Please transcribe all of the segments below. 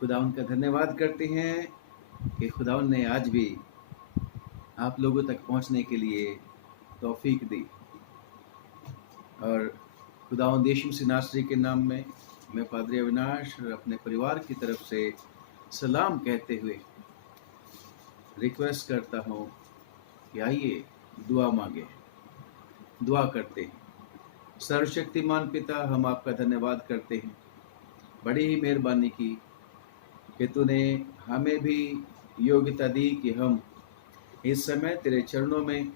खुदावन का धन्यवाद करते हैं कि खुदावन ने आज भी आप लोगों तक पहुंचने के लिए तौफीक दी। और खुदावन यीशु मसीह नासरी के नाम में मैं पादरी अविनाश और अपने परिवार की तरफ से सलाम कहते हुए रिक्वेस्ट करता हूं कि आइए दुआ मांगे, दुआ करते हैं। सर्वशक्तिमान पिता, हम आपका धन्यवाद करते हैं, बड़ी ही मेहरबानी की कि तूने हमें भी योग्यता दी कि हम इस समय तेरे चरणों में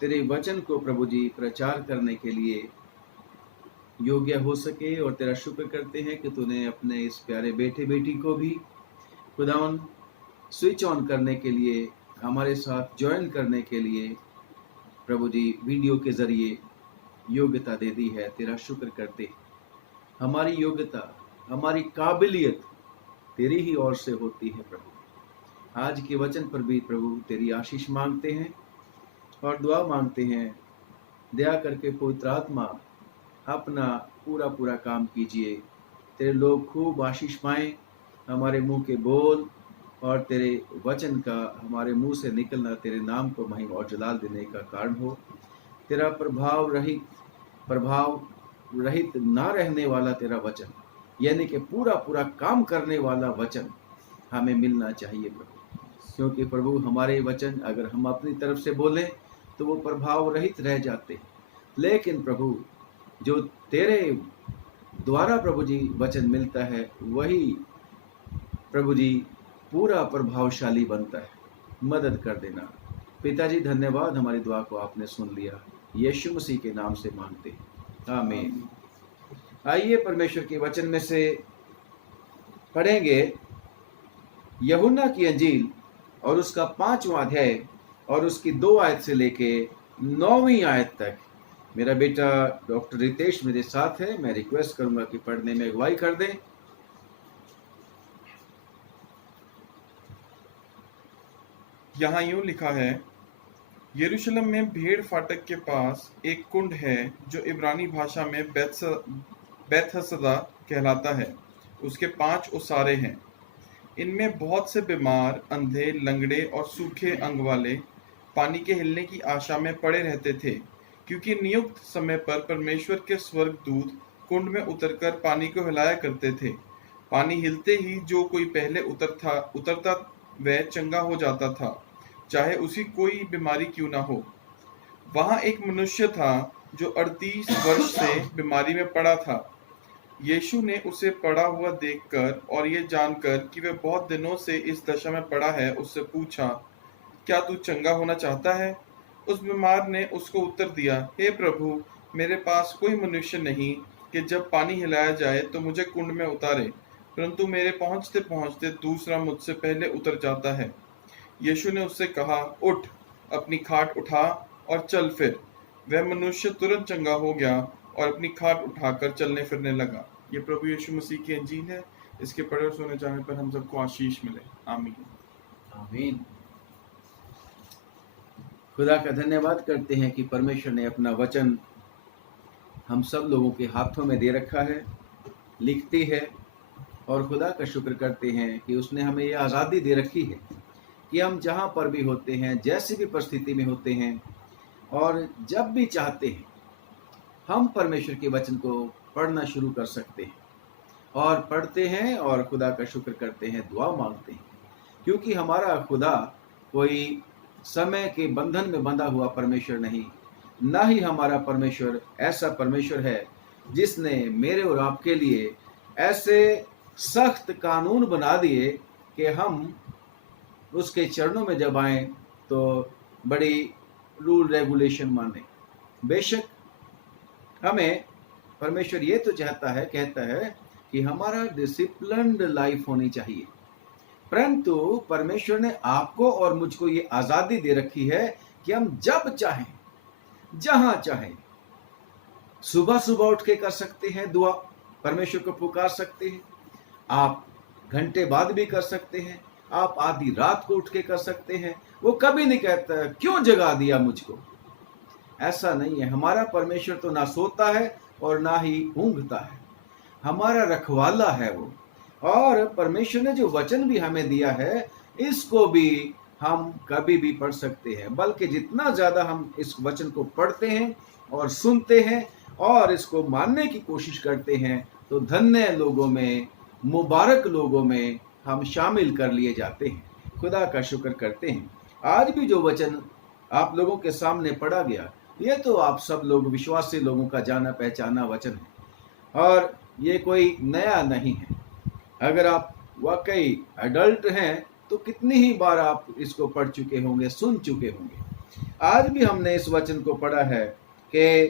तेरे वचन को प्रभु जी प्रचार करने के लिए योग्य हो सके। और तेरा शुक्र करते हैं कि तूने अपने इस प्यारे बेटे बेटी को भी खुदावन स्विच ऑन करने के लिए, हमारे साथ ज्वाइन करने के लिए प्रभु जी वीडियो के जरिए योग्यता दे दी है। तेरा शुक्र करते हैं। हमारी योग्यता, हमारी काबिलियत तेरी ही ओर से होती है प्रभु। आज के वचन पर भी प्रभु तेरी आशीष मांगते हैं और दुआ मांगते हैं, दया करके पवित्र आत्मा अपना पूरा काम कीजिए। तेरे लोग खूब आशीष पाएं, हमारे मुंह के बोल और तेरे वचन का हमारे मुंह से निकलना तेरे नाम को महिमा और जलाल देने का कारण हो। तेरा प्रभाव रहित ना रहने वाला तेरा वचन, यानी कि पूरा काम करने वाला वचन हमें मिलना चाहिए प्रभु। क्योंकि प्रभु हमारे वचन अगर हम अपनी तरफ से बोलें तो वो प्रभाव रहित रह जाते हैं, लेकिन प्रभु जो तेरे द्वारा प्रभु जी वचन मिलता है वही प्रभु जी पूरा प्रभावशाली बनता है। मदद कर देना पिताजी। धन्यवाद, हमारी दुआ को आपने सुन लिया, यीशु मसीह के नाम से मांगते हैं, आमीन। आइए परमेश्वर के वचन में से पढ़ेंगे यूहन्ना की अंजील और उसका 5वां अध्याय और उसकी 2 आयत से लेके 9वीं आयत तक। मेरा बेटा डॉक्टर रितेश मेरे साथ है, मैं रिक्वेस्ट करूंगा कि पढ़ने में अगुवाई कर दें। यहाँ यूं लिखा है, यरूशलेम में भेड़ फाटक के पास एक कुंड है जो इब्रानी भाषा में बैतहसदा कहलाता है। उसके 5 ओसारे हैं। इनमें बहुत से बीमार, अंधे, लंगड़े और सूखे अंग वाले पानी के हिलने की आशा में पड़े रहते थे, क्योंकि नियुक्त समय पर परमेश्वर के स्वर्गदूत कुंड में उतरकर पानी को हिलाया करते थे। पानी हिलते ही जो कोई पहले उतरता वह चंगा हो जाता था, चाहे उसी कोई बीमारी क्यों ना हो। वहां एक मनुष्य था जो 38 वर्ष से बीमारी में पड़ा था। यीशु ने उसे पड़ा हुआ देखकर और ये जानकर कि वह बहुत दिनों से इस दशा में पड़ा है, उससे पूछा, क्या तू चंगा होना चाहता है? उस बीमार ने उसको उत्तर दिया, हे प्रभु, मेरे पास कोई मनुष्य नहीं कि जब पानी हिलाया जाए तो मुझे कुंड में उतारे, परंतु मेरे पहुंचते पहुंचते दूसरा मुझसे पहले उतर जाता है। यीशु ने उससे कहा, उठ, अपनी खाट उठा और चल फिर। वह मनुष्य तुरंत चंगा हो गया और अपनी खाट उठाकर चलने फिरने लगा। ये प्रभु यीशु मसीह की अंजील है। इसके पढ़े और सुने जाने पर हम सबको आशीष मिले, आमीन। आमीन। खुदा का धन्यवाद करते हैं कि परमेश्वर ने अपना वचन हम सब लोगों के हाथों में दे रखा है, लिखती है। और खुदा का शुक्र करते हैं कि उसने हमें ये आज़ादी दे रखी है कि हम जहाँ पर भी होते हैं, जैसी भी परिस्थिति में होते हैं और जब भी चाहते हैं हम परमेश्वर के वचन को पढ़ना शुरू कर सकते हैं और पढ़ते हैं और खुदा का शुक्र करते हैं, दुआ मांगते हैं। क्योंकि हमारा खुदा कोई समय के बंधन में बंधा हुआ परमेश्वर नहीं, ना ही हमारा परमेश्वर ऐसा परमेश्वर है जिसने मेरे और आपके लिए ऐसे सख्त कानून बना दिए कि हम उसके चरणों में जब आए तो बड़ी रूल रेगुलेशन माने। बेशक हमें परमेश्वर ये तो कहता है कि हमारा डिसिप्लिन्ड लाइफ होनी चाहिए, परंतु परमेश्वर ने आपको और मुझको ये आज़ादी दे रखी है कि हम जब चाहें, जहां चाहें, सुबह उठ के कर सकते हैं दुआ, परमेश्वर को पुकार सकते हैं। आप घंटे बाद भी कर सकते हैं, आप आधी रात को उठ के कर सकते हैं। वो कभी नहीं कहता क्यों जगा दिया मुझको, ऐसा नहीं है। हमारा परमेश्वर तो ना सोता है और ना ही ऊंघता है, हमारा रखवाला है वो। और परमेश्वर ने जो वचन भी हमें दिया है, इसको भी हम कभी भी पढ़ सकते हैं। बल्कि जितना ज़्यादा हम इस वचन को पढ़ते हैं और सुनते हैं और इसको मानने की कोशिश करते हैं, तो धन्य लोगों में, मुबारक लोगों में हम शामिल कर लिए जाते हैं। खुदा का शुक्र करते हैं। आज भी जो वचन आप लोगों के सामने पढ़ा गया, ये तो आप सब लोग विश्वासी लोगों का जाना पहचाना वचन है और ये कोई नया नहीं है। अगर आप वाकई एडल्ट हैं तो कितनी ही बार आप इसको पढ़ चुके होंगे, सुन चुके होंगे। आज भी हमने इस वचन को पढ़ा है कि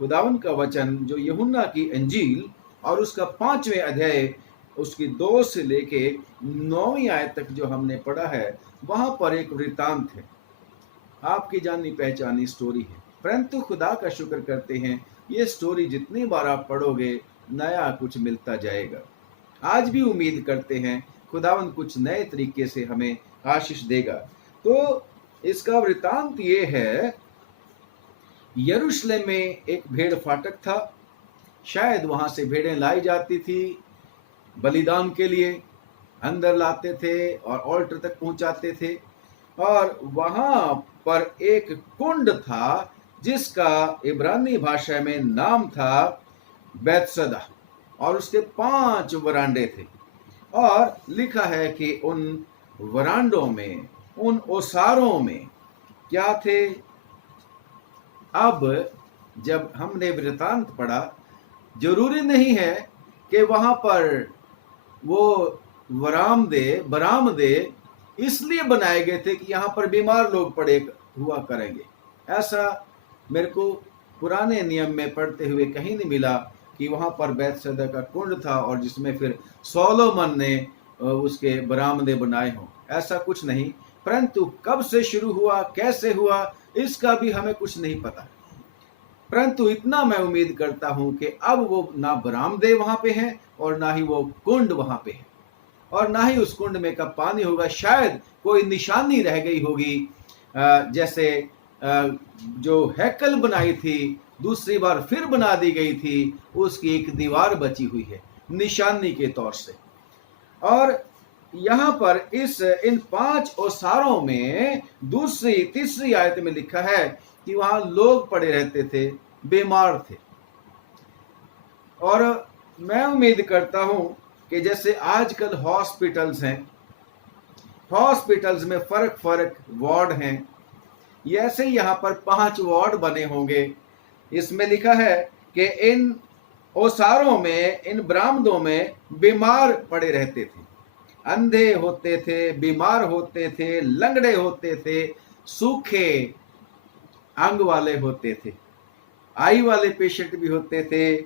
खुदावन का वचन जो यूहन्ना की अंजील और उसका 5वें अध्याय उसकी 2 से लेके 9वीं आयत तक जो हमने पढ़ा है, वहां पर एक वृतांत है, आपकी जानी पहचानी स्टोरी है। परंतु खुदा का शुक्र करते हैं, ये स्टोरी जितनी बार आप पढ़ोगे नया कुछ मिलता जाएगा। आज भी उम्मीद करते हैं खुदावन कुछ नए तरीके से हमें आशीष देगा। तो इसका वृतांत ये है, यरूशलेम में एक भेड़ फाटक था। शायद वहां से भेड़ें लाई जाती थी बलिदान के लिए, अंदर लाते थे और ऑल्टर तक पहुंचाते थे। और वहां पर एक कुंड था जिसका इब्रानी भाषा में नाम था बैतसदा, और उसके 5 वरांडे थे। और लिखा है कि उन वरांडों में, उन ओसारों में क्या थे। अब जब हमने वृतांत पढ़ा, जरूरी नहीं है कि वहां पर वो बरामदे इसलिए बनाए गए थे कि यहाँ पर बीमार लोग पड़े हुआ करेंगे। ऐसा मेरे को पुराने नियम में पढ़ते हुए कहीं नहीं मिला कि वहाँ पर बैतसैदा का कुंड था और जिसमें फिर सोलोमन ने उसके बरामदे बनाए हों। ऐसा कुछ नहीं। परंतु कब से शुरू हुआ, कैसे हुआ, इसका भी हमें कुछ नहीं पता। परंतु इतना मैं उम्मीद करता हूं कि अब वो ना बरामदे वहां पे हैं और ना ही वो कुंड वहां पे है और ना ही उस कुंड में कब पानी होगा। शायद कोई निशानी रह गई होगी, जैसे जो हैकल बनाई थी दूसरी बार फिर बना दी गई थी, उसकी एक दीवार बची हुई है निशानी के तौर से। और यहाँ पर इन 5 ओसारों में दूसरी तीसरी आयत में लिखा है कि वहां लोग पड़े रहते थे, बीमार थे। और मैं उम्मीद करता हूं कि जैसे आजकल हॉस्पिटल्स हैं, हॉस्पिटल्स में फर्क वार्ड हैं, ऐसे यहाँ पर 5 वार्ड बने होंगे। इसमें लिखा है कि इन ओसारों में, इन बरामदों में बीमार पड़े रहते थे, अंधे होते थे, बीमार होते थे, लंगड़े होते थे, सूखे अंग वाले होते थे, आई वाले पेशेंट भी होते थे,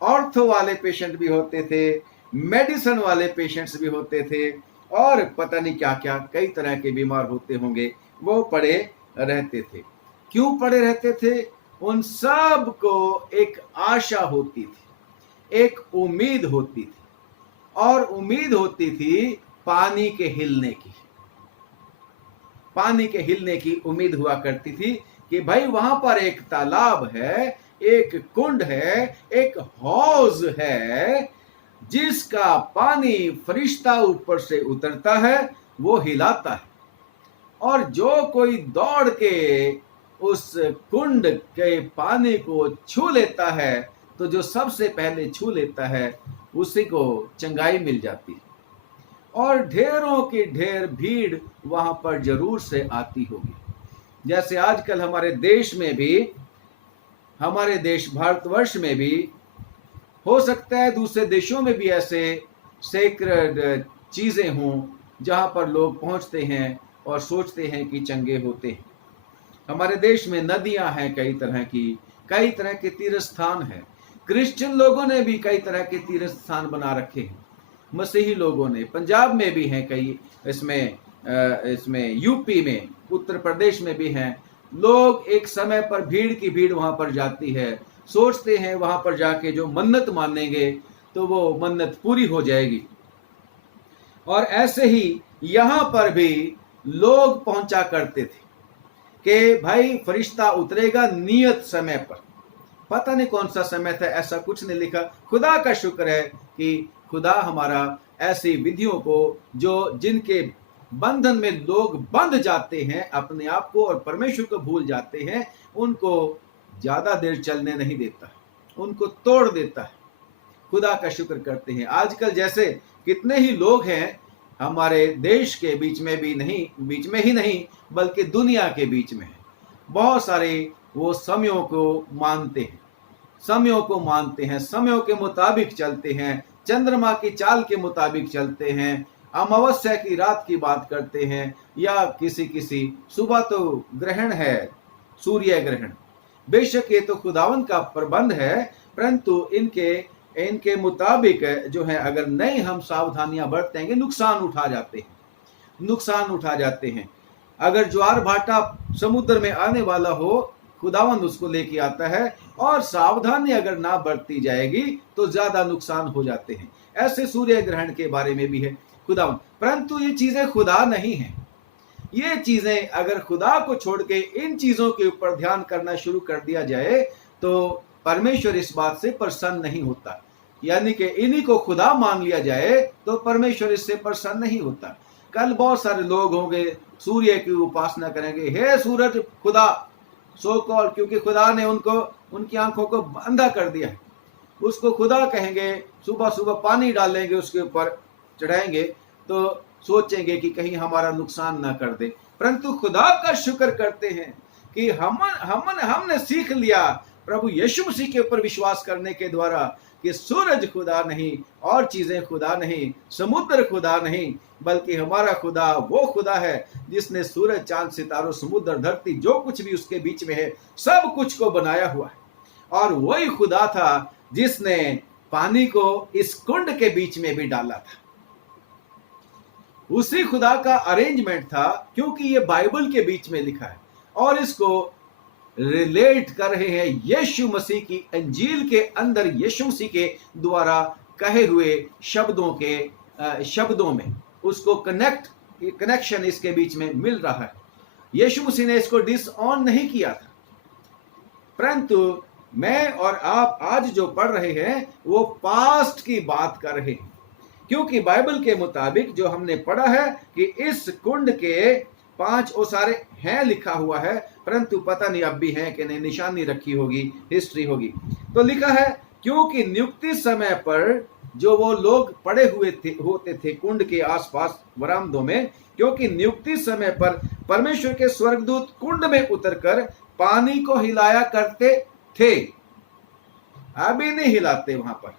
ऑर्थो वाले पेशेंट भी होते थे, मेडिसिन वाले पेशेंट्स भी होते थे, और पता नहीं क्या क्या कई तरह के बीमार होते होंगे, वो पड़े रहते थे। क्यों पड़े रहते थे? उन सब को एक आशा होती थी, एक उम्मीद होती थी, और उम्मीद होती थी पानी के हिलने की। पानी के हिलने की उम्मीद हुआ करती थी कि भाई वहां पर एक तालाब है, एक कुंड है, एक हौज है, जिसका पानी फरिश्ता ऊपर से उतरता है, वो हिलाता है, और जो कोई दौड़ के उस कुंड के पानी को छू लेता है, तो जो सबसे पहले छू लेता है उसी को चंगाई मिल जाती है। और ढेरों की ढेर भीड़ वहां पर जरूर से आती होगी। जैसे आजकल हमारे देश में भी, हमारे देश भारतवर्ष में भी, हो सकता है दूसरे देशों में भी ऐसे सेक्रेड चीजें हों जहां पर लोग पहुंचते हैं और सोचते हैं कि चंगे होते हैं। हमारे देश में नदियां हैं कई तरह के तीर्थ स्थान हैं। क्रिश्चियन लोगों ने भी कई तरह के तीर्थ स्थान बना रखे हैं। मसीही लोगों ने, पंजाब में भी हैं कई, इसमें यूपी में, उत्तर प्रदेश में भी हैं। लोग एक समय पर भीड़ की भीड़ वहां पर जाती है, सोचते हैं वहां पर जाके जो मन्नत मानेंगे तो वो मन्नत पूरी हो जाएगी। और ऐसे ही यहां पर भी लोग पहुंचा करते थे कि भाई फरिश्ता उतरेगा नियत समय पर। पता नहीं कौन सा समय था, ऐसा कुछ नहीं लिखा। खुदा का शुक्र है कि खुदा हमारा ऐसी विधियों को जो जिनके बंधन में लोग बंध जाते हैं, अपने आप को और परमेश्वर को भूल जाते हैं, उनको ज्यादा देर चलने नहीं देता, उनको तोड़ देता है। खुदा का शुक्र करते हैं। आजकल जैसे कितने ही लोग हैं हमारे देश के बीच में ही नहीं बल्कि दुनिया के बीच में है, बहुत सारे वो समयों को मानते हैं, समयों के मुताबिक चलते हैं, चंद्रमा की चाल के मुताबिक चलते हैं, अमावस्या की रात की बात करते हैं, या किसी सुबह तो ग्रहण है, सूर्य ग्रहण। बेशक ये तो खुदावन का प्रबंध है, परंतु इनके मुताबिक जो है अगर नहीं हम सावधानियां बरतेंगे, नुकसान उठा जाते हैं। अगर ज्वार भाटा समुद्र में आने वाला हो, खुदावन उसको लेके आता है, और सावधानी अगर ना बरती जाएगी तो ज्यादा नुकसान हो जाते हैं। ऐसे सूर्य ग्रहण के बारे में भी है खुदावन, परंतु ये चीजें खुदा नहीं है। ये चीजें अगर खुदा को छोड़ के इन चीजों के ऊपर ध्यान करना शुरू कर दिया जाए तो परमेश्वर इस बात से प्रसन्न नहीं होता। यानी कि इन्हीं को खुदा मान लिया जाए तो परमेश्वर इससे प्रसन्न नहीं होता। कल बहुत सारे लोग होंगे सूर्य की उपासना करेंगे, हे सूरज खुदा, सो कॉल, क्योंकि खुदा ने उनकी आंखों को अंधा कर दिया है, उसको खुदा कहेंगे। सुबह सुबह पानी डालेंगे, उसके ऊपर चढ़ाएंगे तो सोचेंगे कि कहीं हमारा नुकसान ना कर दे। परंतु खुदा का शुक्र करते हैं कि हमने सीख लिया प्रभु यीशु मसीह के ऊपर विश्वास करने के द्वारा कि सूरज खुदा नहीं और चीजें खुदा नहीं, समुद्र खुदा नहीं, बल्कि हमारा खुदा वो खुदा है जिसने सूरज, चांद, सितारों, समुद्र, धरती, जो कुछ भी उसके बीच में है, सब कुछ को बनाया हुआ है। और वही खुदा था जिसने पानी को इस कुंड के बीच में भी डाला था। उसी खुदा का अरेंजमेंट था, क्योंकि ये बाइबल के बीच में लिखा है और इसको रिलेट कर रहे हैं यीशु मसीह की अंजील के अंदर, यीशु मसीह के द्वारा कहे हुए शब्दों में उसको कनेक्शन इसके बीच में मिल रहा है। यीशु मसीह ने इसको डिसऑन नहीं किया था, परंतु मैं और आप आज जो पढ़ रहे हैं वो पास्ट की बात कर रहे हैं, क्योंकि बाइबल के मुताबिक जो हमने पढ़ा है कि इस कुंड के 5 ओसारे हैं लिखा हुआ है, परंतु पता नहीं अब भी है कि नहीं, निशानी रखी होगी, हिस्ट्री होगी। तो लिखा है क्योंकि नियुक्ति समय पर जो वो लोग पड़े होते थे कुंड के आसपास वरामदों में, क्योंकि नियुक्ति समय पर परमेश्वर के स्वर्गदूत कुंड में उतरकर पानी को हिलाया करते थे। अभी नहीं हिलाते, वहां पर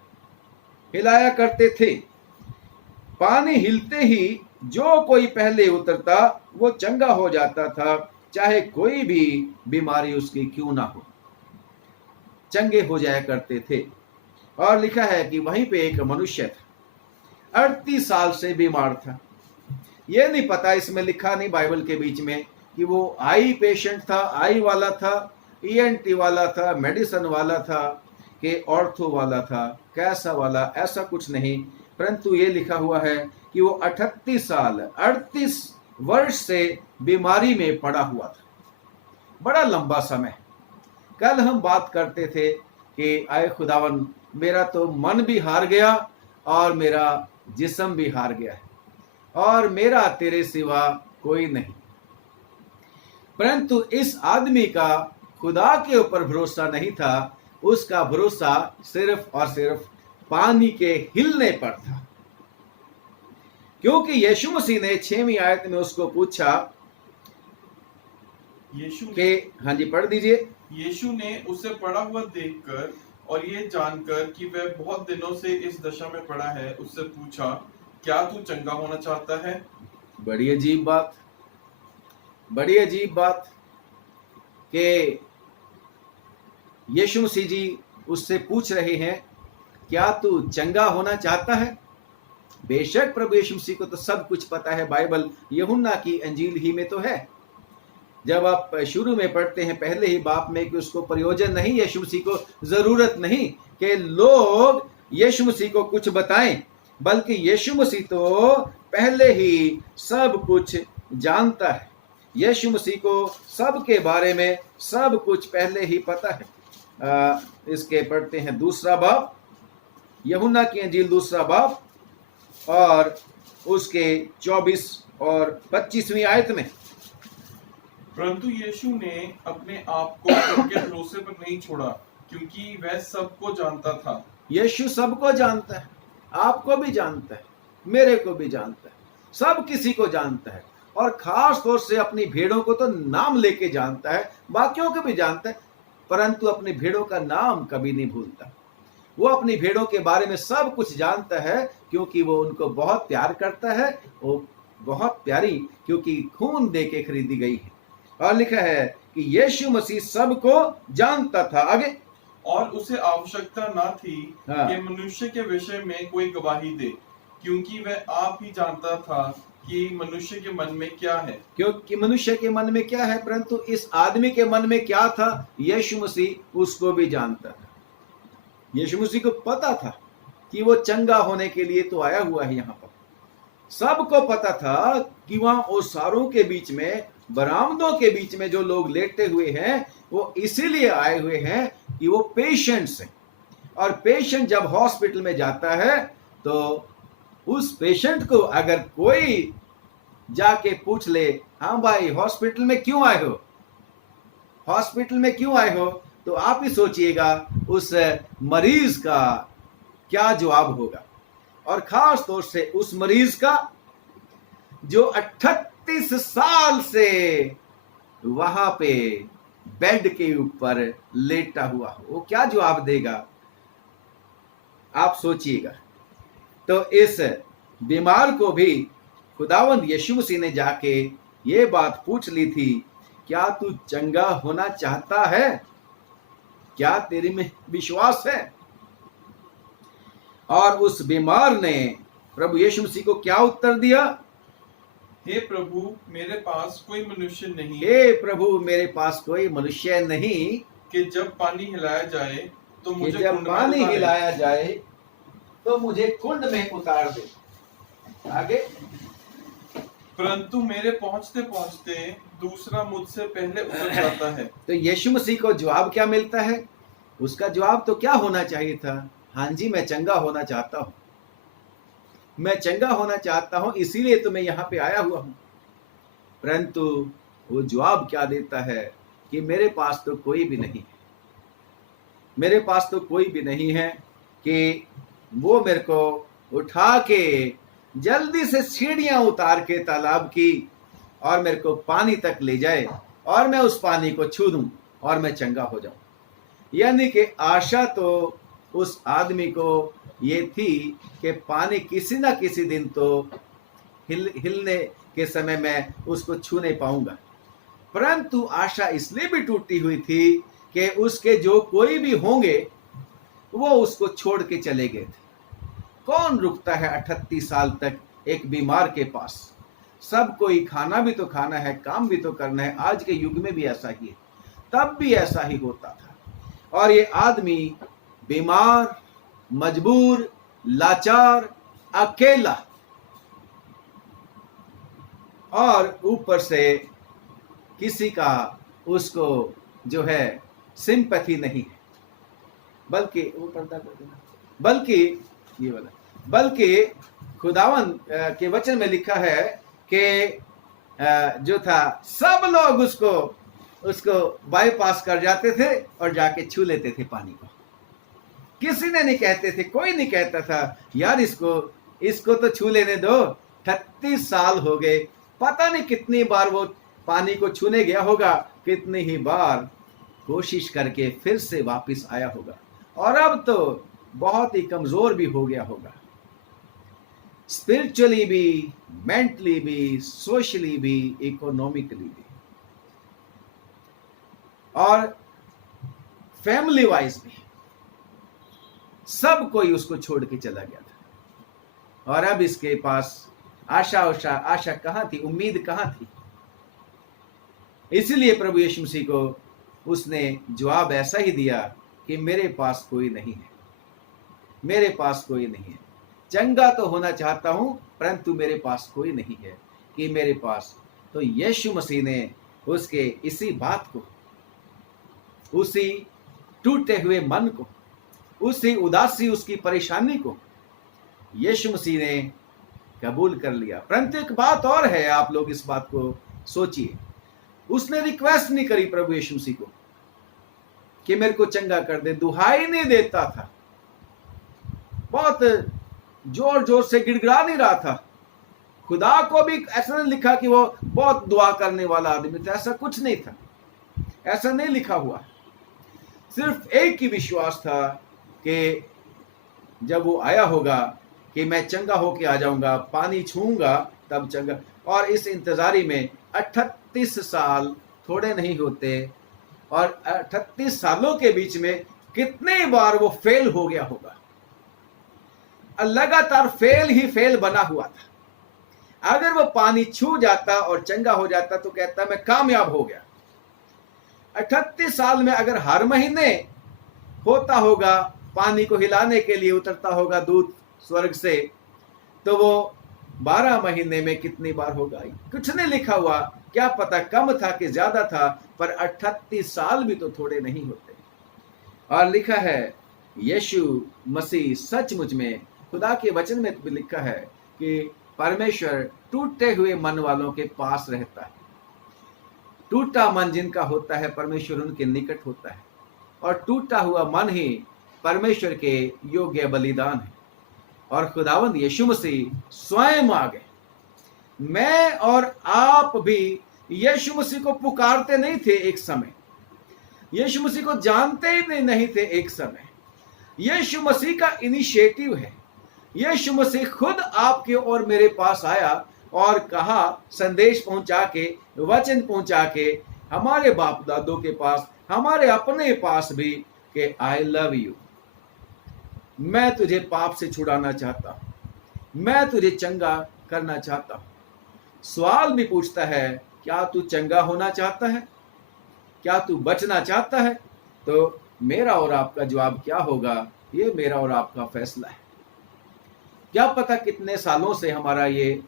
हिलाया करते थे। पानी हिलते ही जो कोई पहले उतरता वो चंगा हो जाता था, चाहे कोई भी बीमारी उसकी क्यों ना हो, चंगे हो जाया करते थे। और लिखा है कि वहीं पे एक मनुष्य था, 38 साल से बीमार था। ये नहीं पता, इसमें लिखा नहीं बाइबल के बीच में कि वो आई पेशेंट था, आई वाला था, ENT वाला था, मेडिसिन वाला था, कि ऑर्थो वाला था, कैसा वाला, ऐसा कुछ नहीं। परंतु ये लिखा हुआ है कि वो 38 वर्ष से बीमारी में पड़ा हुआ था, बड़ा लंबा समय। कल हम बात करते थे कि आए खुदावन, मेरा तो मन भी हार गया और मेरा जिस्म भी हार गया है और मेरा तेरे सिवा कोई नहीं। परंतु इस आदमी का खुदा के ऊपर भरोसा नहीं था, उसका भरोसा सिर्फ और सिर्फ पानी के हिलने पर था। क्योंकि यीशु मसीह ने 6वीं आयत में उसको पूछा, यीशु के हाँ जी पढ़ दीजिए। यीशु ने उसे पड़ा हुआ देखकर और ये जानकर कि वह बहुत दिनों से इस दशा में पड़ा है, उससे पूछा, क्या तू चंगा होना चाहता है? बड़ी अजीब बात कि यीशु मसीह जी उससे पूछ रहे हैं, क्या तू चंगा होना चाहता है? बेशक प्रभु यीशु मसीह को तो सब कुछ पता है, बाइबल यूहन्ना की अंजील ही में तो है। जब आप शुरू में पढ़ते हैं पहले ही बाप में कि उसको प्रयोजन नहीं, यीशु मसीह को जरूरत नहीं कि लोग यीशु मसीह को कुछ बताएं, बल्कि यीशु मसीह तो पहले ही सब कुछ जानता है। यीशु मसीह को सब के बारे में सब कुछ पहले ही पता है। इसके पढ़ते हैं 2 बाब, यूहन्ना की अंजील 2 बाब और उसके 24 और 25वीं आयत में, परंतु यीशु ने अपने आप को उनके भरोसे पर नहीं छोड़ा, क्योंकि वह सबको जानता था। यीशु सबको जानता है, आपको भी जानता है, मेरे को भी जानता है, सब किसी को जानता है, और खास तौर से अपनी भेड़ों को तो नाम लेके जानता है, बाकियों को भी जानता है, परंतु अपनी भेड़ों का नाम कभी नहीं भूलता। वो अपनी भेड़ों के बारे में सब कुछ जानता है, क्योंकि वो उनको बहुत प्यार करता है। वो बहुत प्यारी, क्योंकि खून दे के खरीदी गई है। और लिखा है कि यीशु मसीह सबको जानता था। आगे, और उसे आवश्यकता न थी हाँ। कि मनुष्य के विषय में कोई गवाही दे, क्योंकि वह आप ही जानता था कि मनुष्य के मन में क्या है। क्योंकि मनुष्य के मन में क्या है, परंतु इस आदमी के मन में क्या था, यीशु मसीह उसको भी जानता था। यीशु मसीह को पता था कि वो चंगा होने के लिए तो आया हुआ है। यहाँ पर सबको पता था कि वहां ओसारों के बीच में, बरामदों के बीच में जो लोग लेटे हुए हैं, वो इसीलिए आए हुए हैं कि वो पेशेंट्स हैं। और पेशेंट जब हॉस्पिटल में जाता है तो उस पेशेंट को अगर कोई जाके पूछ ले, हाँ भाई हॉस्पिटल में क्यों आए हो, हॉस्पिटल में क्यों आए हो, तो आप ही सोचिएगा उस मरीज का क्या जवाब होगा। और खास तौर से उस मरीज का जो 38 साल से वहां पे बेड के ऊपर लेटा हुआ हो, वो क्या जवाब देगा, आप सोचिएगा। तो इस बीमार को भी खुदावंद यीशु मसीह ने जाके ये बात पूछ ली थी, क्या तू चंगा होना चाहता है, क्या तेरे में विश्वास है। और उस बीमार ने प्रभु यीशु मसीह को क्या उत्तर दिया, हे प्रभु मेरे पास कोई मनुष्य नहीं, हे प्रभु मेरे पास कोई मनुष्य नहीं कि जब पानी हिलाया जाए तो कि मुझे जब कुंड में पानी उतारे। हिलाया जाए तो मुझे कुंड में उतार दे। आगे, परंतु मेरे पहुंचते पहुंचते दूसरा मुझसे पहले उतर जाता है। तो यीशु मसीह को जवाब क्या मिलता है, उसका जवाब तो क्या होना चाहिए था, हाँ जी मैं चंगा होना चाहता हूं, मैं चंगा होना चाहता हूं, इसीलिए तो मैं यहाँ पे आया हुआ हूं। परंतु वो जवाब क्या देता है कि मेरे पास तो कोई भी नहीं है, मेरे पास तो कोई भी नहीं है कि वो मेरे को उठा के जल्दी से सीढ़ियां उतार के तालाब की और मेरे को पानी तक ले जाए और मैं उस पानी को छू दूं और मैं चंगा हो जाऊं। यानी कि आशा तो उस आदमी को ये थी कि पानी किसी ना किसी दिन तो हिलने के समय मैं उसको छू नहीं पाऊंगा। परंतु आशा इसलिए भी टूटी हुई थी कि उसके जो कोई भी होंगे वो उसको छोड़ के चले गए थे। कौन रुकता है 38 साल तक एक बीमार के पास, सब कोई खाना भी तो खाना है, काम भी तो करना है। आज के युग में भी ऐसा ही है, तब भी ऐसा ही होता था। और ये आदमी बीमार, मजबूर, लाचार, अकेला, और ऊपर से किसी का उसको जो है सिंपैथी नहीं है, बल्कि वो पर्दा कर देना, बल्कि ये वाला, बल्कि खुदावन के वचन में लिखा है कि जो था सब लोग उसको बाईपास कर जाते थे और जाके छू लेते थे पानी को। किसी ने नहीं कहते थे, कोई नहीं कहता था यार इसको तो छू लेने दो, 38 साल हो गए, पता नहीं कितनी बार वो पानी को छूने गया होगा, कितनी ही बार कोशिश करके फिर से वापस आया होगा, और अब तो बहुत ही कमजोर भी हो गया होगा, स्पिरिचुअली भी, मेंटली भी, सोशली भी, इकोनॉमिकली भी, और फैमिली वाइज भी। सब कोई उसको छोड़ के चला गया था, और अब इसके पास आशा कहां थी, उम्मीद कहां थी। इसलिए प्रभु यीशु मसीह को उसने जवाब ऐसा ही दिया कि मेरे पास कोई नहीं है, मेरे पास कोई नहीं है, चंगा तो होना चाहता हूं परंतु मेरे पास कोई नहीं है कि मेरे पास। तो यीशु मसीह ने उसके इसी बात को, उसी टूटे हुए मन को, उसी उदासी, उसकी परेशानी को यीशु मसीह ने कबूल कर लिया। परंतु एक बात और है, आप लोग इस बात को सोचिए, उसने रिक्वेस्ट नहीं करी प्रभु यीशु मसीह को कि मेरे को चंगा कर दे, दुहाई नहीं देता था, बहुत जोर जोर से गिड़गिड़ा नहीं रहा था। खुदा को भी ऐसा नहीं लिखा कि वो बहुत दुआ करने वाला आदमी था, ऐसा कुछ नहीं था, ऐसा नहीं लिखा हुआ। सिर्फ एक ही विश्वास था कि जब वो आया होगा कि मैं चंगा होके आ जाऊंगा, पानी छूंगा तब चंगा। और इस इंतजारी में 38 साल थोड़े नहीं होते, और 38 सालों के बीच में कितने बार वो फेल हो गया होगा, लगातार फेल ही फेल बना हुआ था। अगर वो पानी छू जाता और चंगा हो जाता तो कहता मैं कामयाब हो गया। 38 साल में अगर हर महीने होता होगा, पानी को हिलाने के लिए उतरता होगा दूत स्वर्ग से, तो वो 12 महीने में कितनी बार होगा, कुछ नहीं लिखा हुआ। क्या पता कम था कि ज्यादा था, पर 38 साल भी तो थोड़े नहीं होते। और लिखा है यीशु मसीह सचमुच में, खुदा के वचन में भी लिखा है कि परमेश्वर टूटे हुए मन वालों के पास रहता है। टूटा मन जिनका होता है, परमेश्वर उनके निकट होता है, और टूटा हुआ मन ही परमेश्वर के योग्य बलिदान है। और खुदावंद यीशु मसीह स्वयं आ गए। मैं और आप भी यीशु मसीह को पुकारते नहीं थे एक समय, यीशु मसीह को जानते ही नहीं थे एक समय। यीशु मसीह का इनिशिएटिव है। यीशु मसीह खुद आपके और मेरे पास आया और कहा, संदेश पहुंचा के, वचन पहुंचा के, हमारे बाप दादों के पास, हमारे अपने पास भी, कि आई लव यू, मैं तुझे पाप से छुड़ाना चाहता हूं, मैं तुझे चंगा करना चाहता हूं। सवाल भी पूछता है, क्या तू चंगा होना चाहता है, क्या तू बचना चाहता है? तो मेरा और आपका जवाब क्या होगा, ये मेरा और आपका फैसला है। क्या पता कितने सालों से हमारा ये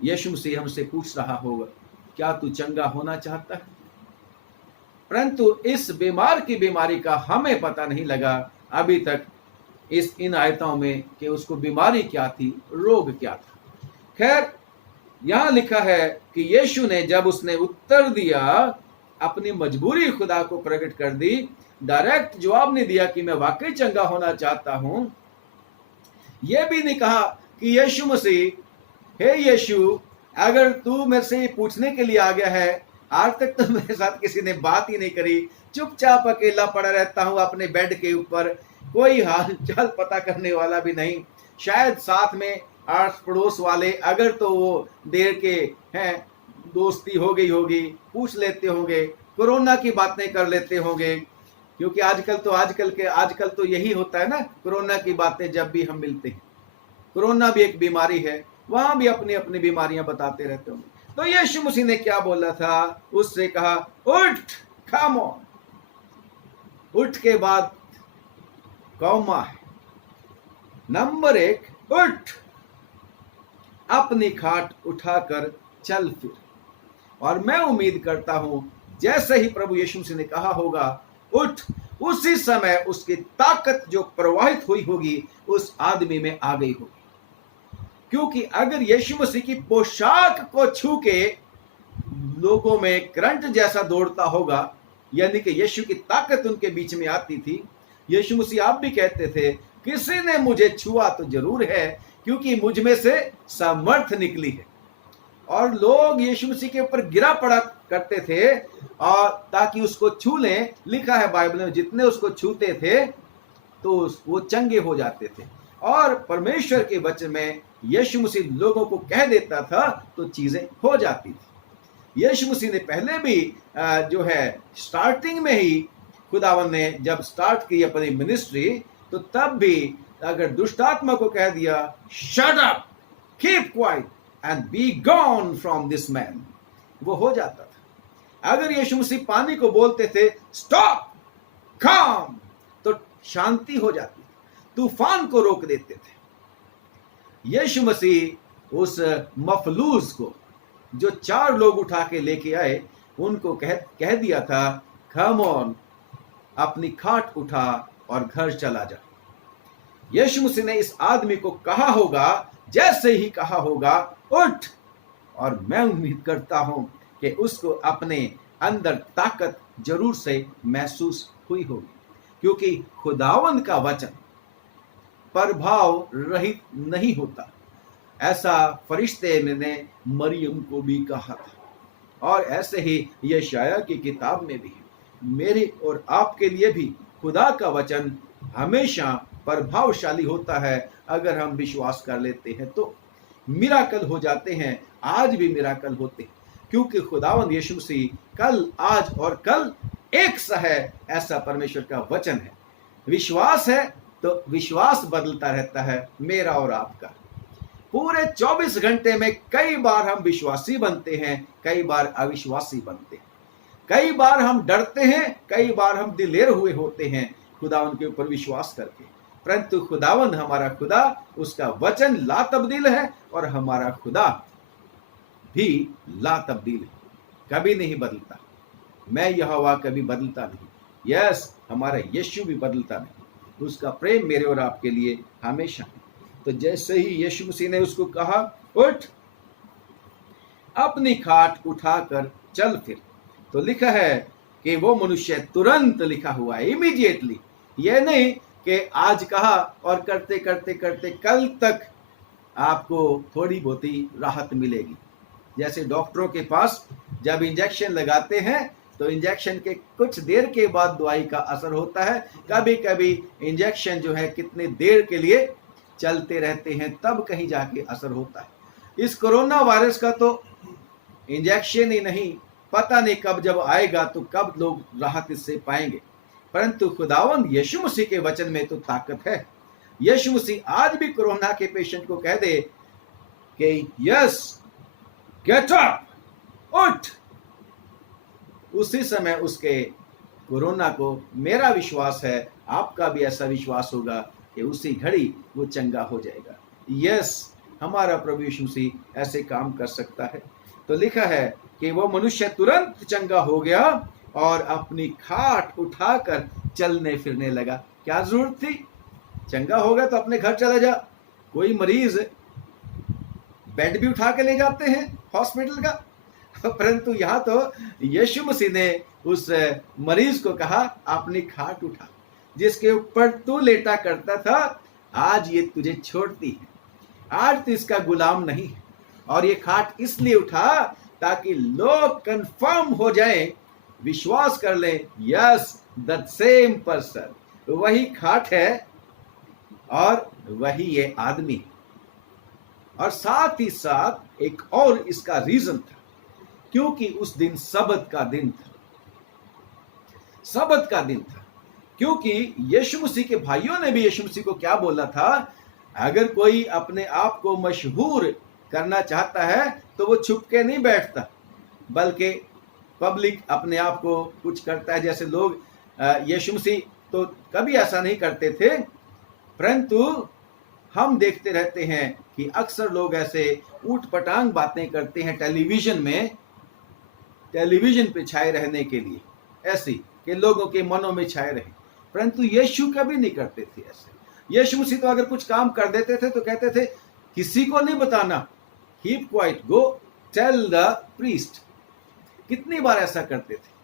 यीशु मसीह हमसे पूछ रहा होगा, क्या तू चंगा होना चाहता है? परंतु इस बीमार की बीमारी का हमें पता नहीं लगा अभी तक इन आयतों में कि उसको बीमारी क्या थी, रोग क्या था। खैर, यहां लिखा है कि यीशु ने, जब उसने उत्तर दिया, अपनी मजबूरी खुदा को प्रकट कर दी, डायरेक्ट जवाब नहीं दिया कि मैं वाकई चंगा होना चाहता हूं। यह भी नहीं कहा कि यीशु मसीह, हे यीशु, अगर तू मेरे से पूछने के लिए आ गया है, आज तक तो मेरे साथ किसी ने बात ही नहीं करी, चुपचाप अकेला पड़ा रहता हूं अपने बेड के ऊपर, कोई हाल चाल पता करने वाला भी नहीं, शायद साथ में आस पड़ोस वाले अगर तो वो देर के हैं, दोस्ती हो गई होगी, पूछ लेते होंगे, कोरोना की बातें कर लेते होंगे, क्योंकि आजकल तो यही होता है ना, कोरोना की बातें जब भी हम मिलते हैं। कोरोना भी एक बीमारी है, वहां भी अपनी अपनी बीमारियां बताते रहते होंगे। तो यीशु मसीह ने क्या बोला था, उससे कहा उठ, कम ऑन। उठ के बाद कौमा है, नंबर 1, उठ, अपनी खाट उठाकर चल फिर। और मैं उम्मीद करता हूं जैसे ही प्रभु यीशु मसीह ने कहा होगा उठ, उसी समय उसकी ताकत जो प्रवाहित हुई होगी उस आदमी में आ गई होगी। क्योंकि अगर यीशु मसीह की पोशाक को छू के लोगों में करंट जैसा दौड़ता होगा, यानी कि यीशु की ताकत उनके बीच में आती थी। यीशु मसीह आप भी कहते थे, किसी ने मुझे छुआ तो जरूर है, क्योंकि मुझ में से सामर्थ निकली है। और लोग यीशु मसीह के ऊपर गिरा पड़ा करते थे और ताकि उसको छू लें। लिखा है बाइबल में, जितने उसको छूते थे तो वो चंगे हो जाते थे। और परमेश्वर के वचन में यीशु मसीह लोगों को कह देता था तो चीजें हो जाती थी। यीशु मसीह ने पहले भी जो है स्टार्टिंग में ही, खुदावन ने जब स्टार्ट की अपनी मिनिस्ट्री, तो तब भी अगर दुष्ट आत्मा को कह दिया shut up, keep quiet and be gone from this man, वो हो जाता था। अगर यीशु मसीह पानी को बोलते थे स्टॉप, काम, तो शांति हो जाती, तूफान को रोक देते थे। यीशु मसीह उस मफलूज को जो 4 लोग उठा के लेके आए, उनको कह दिया था कम ऑन, अपनी खाट उठा और घर चला जा। यीशु मसीह ने इस आदमी को कहा होगा जैसे ही कहा होगा उठ, और मैं उम्मीद करता हूं कि उसको अपने अंदर ताकत जरूर से महसूस हुई होगी, क्योंकि खुदावंद का वचन प्रभाव रहित नहीं होता। ऐसा फरिश्ते ने मरियम को भी कहा था, और ऐसे ही यशायाह की किताब में भी मेरे और आपके लिए भी खुदा का वचन हमेशा प्रभावशाली होता है अगर हम विश्वास कर लेते हैं तो। मिराकल हो जाते हैं, आज भी मिराकल होते हैं, क्योंकि खुदावंद यीशु मसीह कल, आज और कल एक सा है, ऐसा परमेश्वर का वचन है। विश्वास है तो विश्वास बदलता रहता है, मेरा और आपका। पूरे 24 घंटे में कई बार हम विश्वासी बनते हैं, कई बार अविश्वासी बनते हैं, कई बार हम डरते हैं, कई बार हम दिलेर हुए होते हैं खुदावंद के ऊपर विश्वास करके। परंतु खुदावंद हमारा खुदा, उसका वचन ला तब्दील है, और हमारा खुदा भी ला तब्दील है, कभी नहीं बदलता। मैं यहोवा कभी बदलता नहीं। यस, हमारा यीशु भी बदलता नहीं, उसका प्रेम मेरे और आपके लिए हमेशा। तो जैसे ही यीशु मसीह ने उसको कहा उठ, अपनी खाट उठाकर चल फिर, तो लिखा है कि वो मनुष्य तुरंत, लिखा हुआ है इमीडिएटली। यह नहीं कि आज कहा और करते करते करते कल तक आपको थोड़ी बहुत ही राहत मिलेगी। जैसे डॉक्टरों के पास जब इंजेक्शन लगाते हैं तो इंजेक्शन के कुछ देर के बाद दवाई का असर होता है। कभी कभी इंजेक्शन जो है कितने देर के लिए चलते रहते हैं, तब कहीं जाके असर होता है। इस कोरोना वायरस का तो इंजेक्शन ही नहीं, पता नहीं कब जब आएगा तो कब लोग राहत इससे पाएंगे। परंतु खुदावंद यीशु मसीह के वचन में तो ताकत है। यीशु मसीह आज भी कोरोना के पेशेंट को कह दे कि यस, गेट अप, उठ, उसी समय उसके कोरोना को, मेरा विश्वास है आपका भी ऐसा विश्वास होगा कि उसी घड़ी वो चंगा हो जाएगा। यस, हमारा प्रभु यीशु मसीह ऐसे काम कर सकता है। तो लिखा है कि वो मनुष्य तुरंत चंगा हो गया और अपनी खाट उठाकर चलने फिरने लगा। क्या जरूरत थी? चंगा होगा तो अपने घर चला जा। कोई मरीज बेड भी उठा के ले जाते हैं हॉस्पिटल का, परंतु यहाँ तो यीशु मसीह ने उस मरीज को कहा अपनी खाट उठा, जिसके ऊपर तू लेटा करता था, आज ये तुझे छोड़ती है, आज तो इसका गुलाम नहीं है। और ये खाट इसलिए उठा ताकि लोग कंफर्म हो जाएं, विश्वास कर लें, यस, द सेम पर्सन, वही खाट है और वही ये आदमी है। और साथ ही साथ एक और इसका रीजन था, क्योंकि उस दिन सबत का दिन था। सबत का दिन था क्योंकि यीशु मसीह के भाइयों ने भी यीशु मसीह को क्या बोला था, अगर कोई अपने आप को मशहूर करना चाहता है तो वो छुप के नहीं बैठता, बल्कि पब्लिक अपने आप को कुछ करता है। जैसे लोग, यीशु मसीह तो कभी ऐसा नहीं करते थे, परंतु हम देखते रहते हैं कि अक्सर लोग ऐसे ऊट-पटांग बातें करते हैं टेलीविजन में, टेलीविजन पे छाए रहने के लिए, ऐसी कि लोगों के मनों में छाए रहे। परंतु यीशु कभी नहीं करते थे ऐसे। यीशु मसीह तो अगर कुछ काम कर देते थे तो कहते थे किसी को नहीं बताना, keep quiet, go tell the priest. कितनी बार ऐसा करते थे।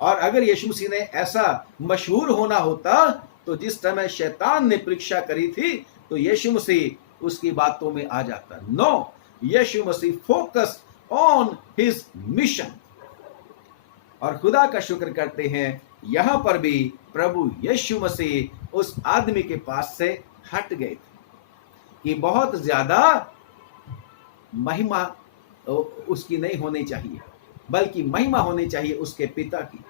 और अगर यीशु मसीह ने ऐसा मशहूर होना होता तो जिस समय शैतान ने परीक्षा करी थी तो यीशु मसीह उसकी बातों में आ जाता। No, Yeshu Masih focus on his mission. और खुदा का शुक्र करते हैं, यहां पर भी प्रभु यीशु मसीह उस आदमी के पास से हट गए थे कि बहुत ज्यादा महिमा उसकी नहीं होनी चाहिए, बल्कि महिमा होनी चाहिए उसके पिता की।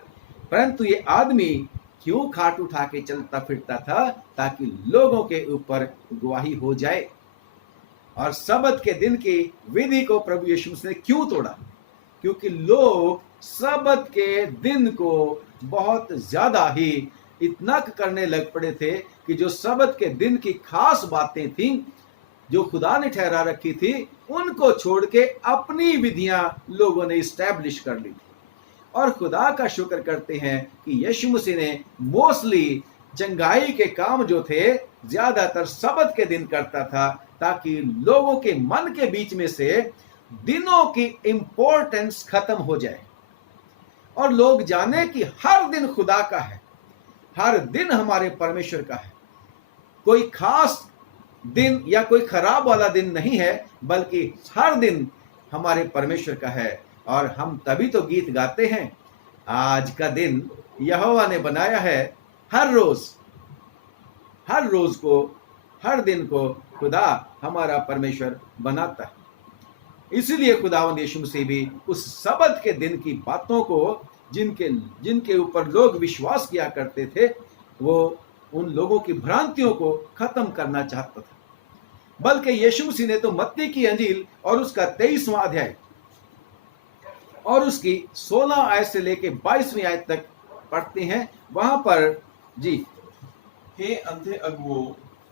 परंतु ये आदमी क्यों खाट उठा के चलता फिरता था? ताकि लोगों के ऊपर गवाही हो जाए। और सबत के दिन की विधि को प्रभु यीशु मसीह ने क्यों तोड़ा? क्योंकि लोग सबत के दिन को बहुत ज्यादा ही इतना करने लग पड़े थे कि जो सबत के दिन की खास बातें थी, जो खुदा ने ठहरा रखी थी, उनको छोड़ के अपनी विधियां लोगों ने इस्टेब्लिश कर ली थी। और खुदा का शुक्र करते हैं कि यीशु मसीह ने मोस्टली चंगाई के काम जो थे ज्यादातर सबत के दिन करता था, ताकि लोगों के मन के बीच में से दिनों की इंपॉर्टेंस खत्म हो जाए और लोग जाने कि हर दिन खुदा का है, हर दिन हमारे परमेश्वर का है। कोई खास दिन या कोई खराब वाला दिन नहीं है, बल्कि हर दिन हमारे परमेश्वर का है। और हम तभी तो गीत गाते हैं, आज का दिन यहोवा ने बनाया है, हर रोज को, हर दिन को खुदा हमारा परमेश्वर बनाता है। इसीलिए खुदावंद यीशु मसीह भी उस सबत के दिन की बातों को जिनके ऊपर लोग विश्वास किया करते थे, वो उन लोगों की भ्रांतियों को खत्म करना चाहता था। बल्कि यीशु मसीह ने तो मत्ती की अंजील और उसका 23वां अध्याय और उसकी 16 आयत से लेके 22वीं आयत तक पढ़ते हैं। वहां पर जी, हे अंधे अगुओ,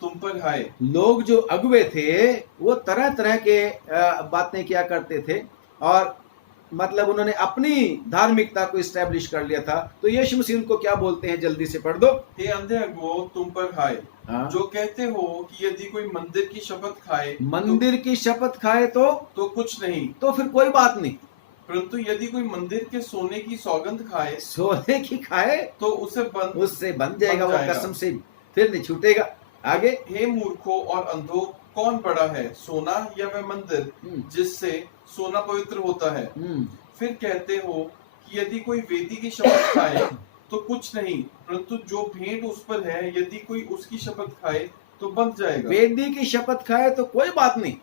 तुम पर हाय। लोग जो अगुए थे वो तरह तरह के बातें किया करते थे और मतलब उन्होंने अपनी धार्मिकता को इस्टेब्लिश कर लिया था। तो यीशु मसीह उनको क्या बोलते हैं, जल्दी से पढ़ दो। हे अंधे अगुओ, तुम पर हाय, हाँ। जो कहते हो कि यदि कोई मंदिर की शपथ खाए, मंदिर की शपथ खाए तो कुछ नहीं, तो फिर कोई बात नहीं, परंतु यदि कोई मंदिर के सोने की सौगंध खाए, सोने की खाए तो उससे बन जाएगा, वो कसम से फिर नहीं छूटेगा। आगे, हे मूर्खों और अंधों, कौन बड़ा है, सोना या वह मंदिर जिससे सोना पवित्र होता है? फिर कहते हो कि यदि कोई वेदी की शपथ खाए तो कुछ नहीं, परंतु जो भेंट उस पर है, यदि कोई उसकी शपथ खाए तो बंध जाएगा। वेदी की शपथ खाए तो कोई बात नहीं,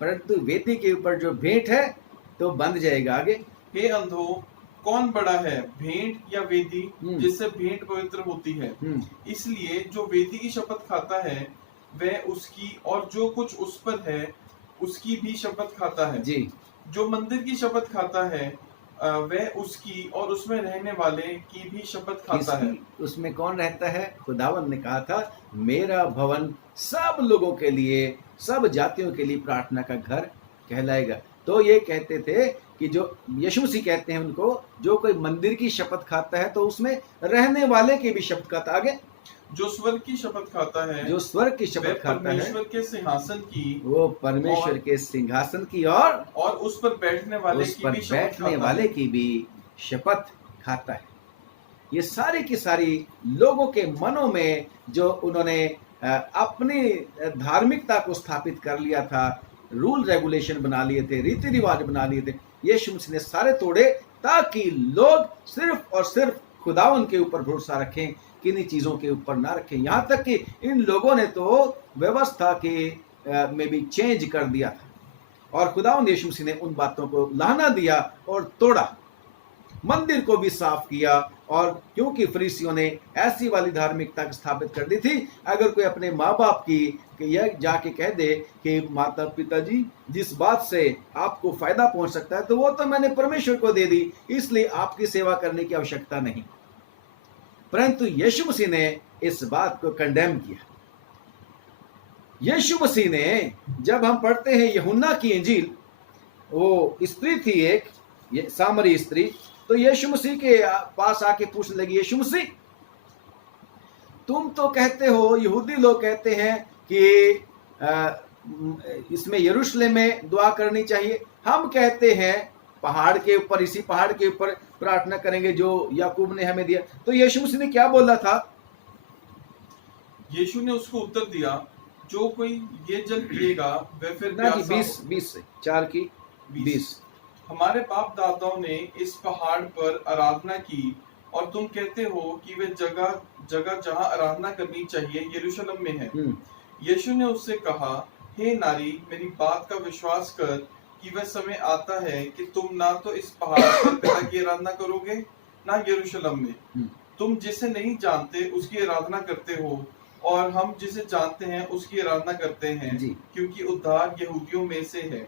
परंतु वेदी के ऊपर जो भेंट है तो बंध जाएगा। आगे, हे अंधों, कौन बड़ा है, भेंट या वेदी जिससे भेंट पवित्र होती है? इसलिए जो वेदी की शपथ खाता है वह उसकी और जो कुछ उस पर है उसकी भी शपथ खाता है जी। जो मंदिर की शपथ खाता है वह उसकी और उसमें रहने वाले की भी शपथ खाता है। उसमें कौन रहता है? खुदावन ने कहा था, मेरा भवन सब लोगों के लिए, सब जातियों के लिए प्रार्थना का घर कहलाएगा। तो ये कहते थे कि जो यीशु मसीह कहते हैं उनको, जो कोई मंदिर की शपथ खाता है तो उसमें रहने वाले की भी शपथ खाता। आगे, जो स्वर्ग की शपथ खाता है, जो स्वर्ग की शपथ खाता है, परमेश्वर के सिंहासन की, वो परमेश्वर के सिंहासन की और उस पर बैठने वाले की भी शपथ खाता है। ये सारी की सारी लोगों के मनों में जो उन्होंने अपनी धार्मिकता को स्थापित कर लिया था, रूल रेगुलेशन बना लिए थे, रीति रिवाज बना लिए थे, यीशु मसीह ने सारे तोड़े ताकि लोग सिर्फ और सिर्फ खुदावन के ऊपर भरोसा रखें, किन्हीं चीजों के ऊपर ना रखें। यहाँ तक कि इन लोगों ने तो व्यवस्था के में भी चेंज कर दिया था और खुदावंद यीशु मसीह ने उन बातों को लाना दिया और तोड़ा, मंदिर को भी साफ किया। और क्योंकि फरीसियों ने ऐसी वाली धार्मिकता स्थापित कर दी थी, अगर कोई अपने माँ बाप की यह जाके कह दे कि माता पिता जी, जिस बात से आपको फायदा पहुंच सकता है तो वो तो मैंने परमेश्वर को दे दी, इसलिए आपकी सेवा करने की आवश्यकता नहीं। परंतु यीशु मसीह ने इस बात को कंडेम किया। यीशु मसीह ने, जब हम पढ़ते हैं यूहन्ना की इंजील, वो स्त्री थी एक, ये सामरी स्त्री, तो यीशु मसीह के पास आके पूछने लगी, यीशु मसीह, तुम तो कहते हो, यहूदी लोग कहते हैं कि इसमें यरूशलेम में दुआ करनी चाहिए, हम कहते हैं पहाड़ के ऊपर, इसी पहाड़ के ऊपर प्रार्थना करेंगे जो याकूब ने हमें दिया। तो यीशु मसीह ने क्या बोला था? यीशु ने उसको उत्तर दिया, जो कोई ये जल पिएगा वह फिर प्यासा। 20 से 4 की 20। हमारे बाप दादाओं ने इस पहाड़ पर आराधना की और तुम कहते हो कि वे जगह जगह जहाँ आराधना करनी चाहिए यरूशलेम में है। यीशु ने उससे कहा, हे नारी, मेरी बात का विश्वास कर कि वह समय आता है कि तुम ना तो इस पहाड़ पर पिता की आराधना करोगे ना यरूशलेम में। तुम जिसे नहीं जानते उसकी आराधना करते हो और हम जिसे जानते हैं उसकी आराधना करते हैं, क्योंकि उद्धार यहूदियों में से है।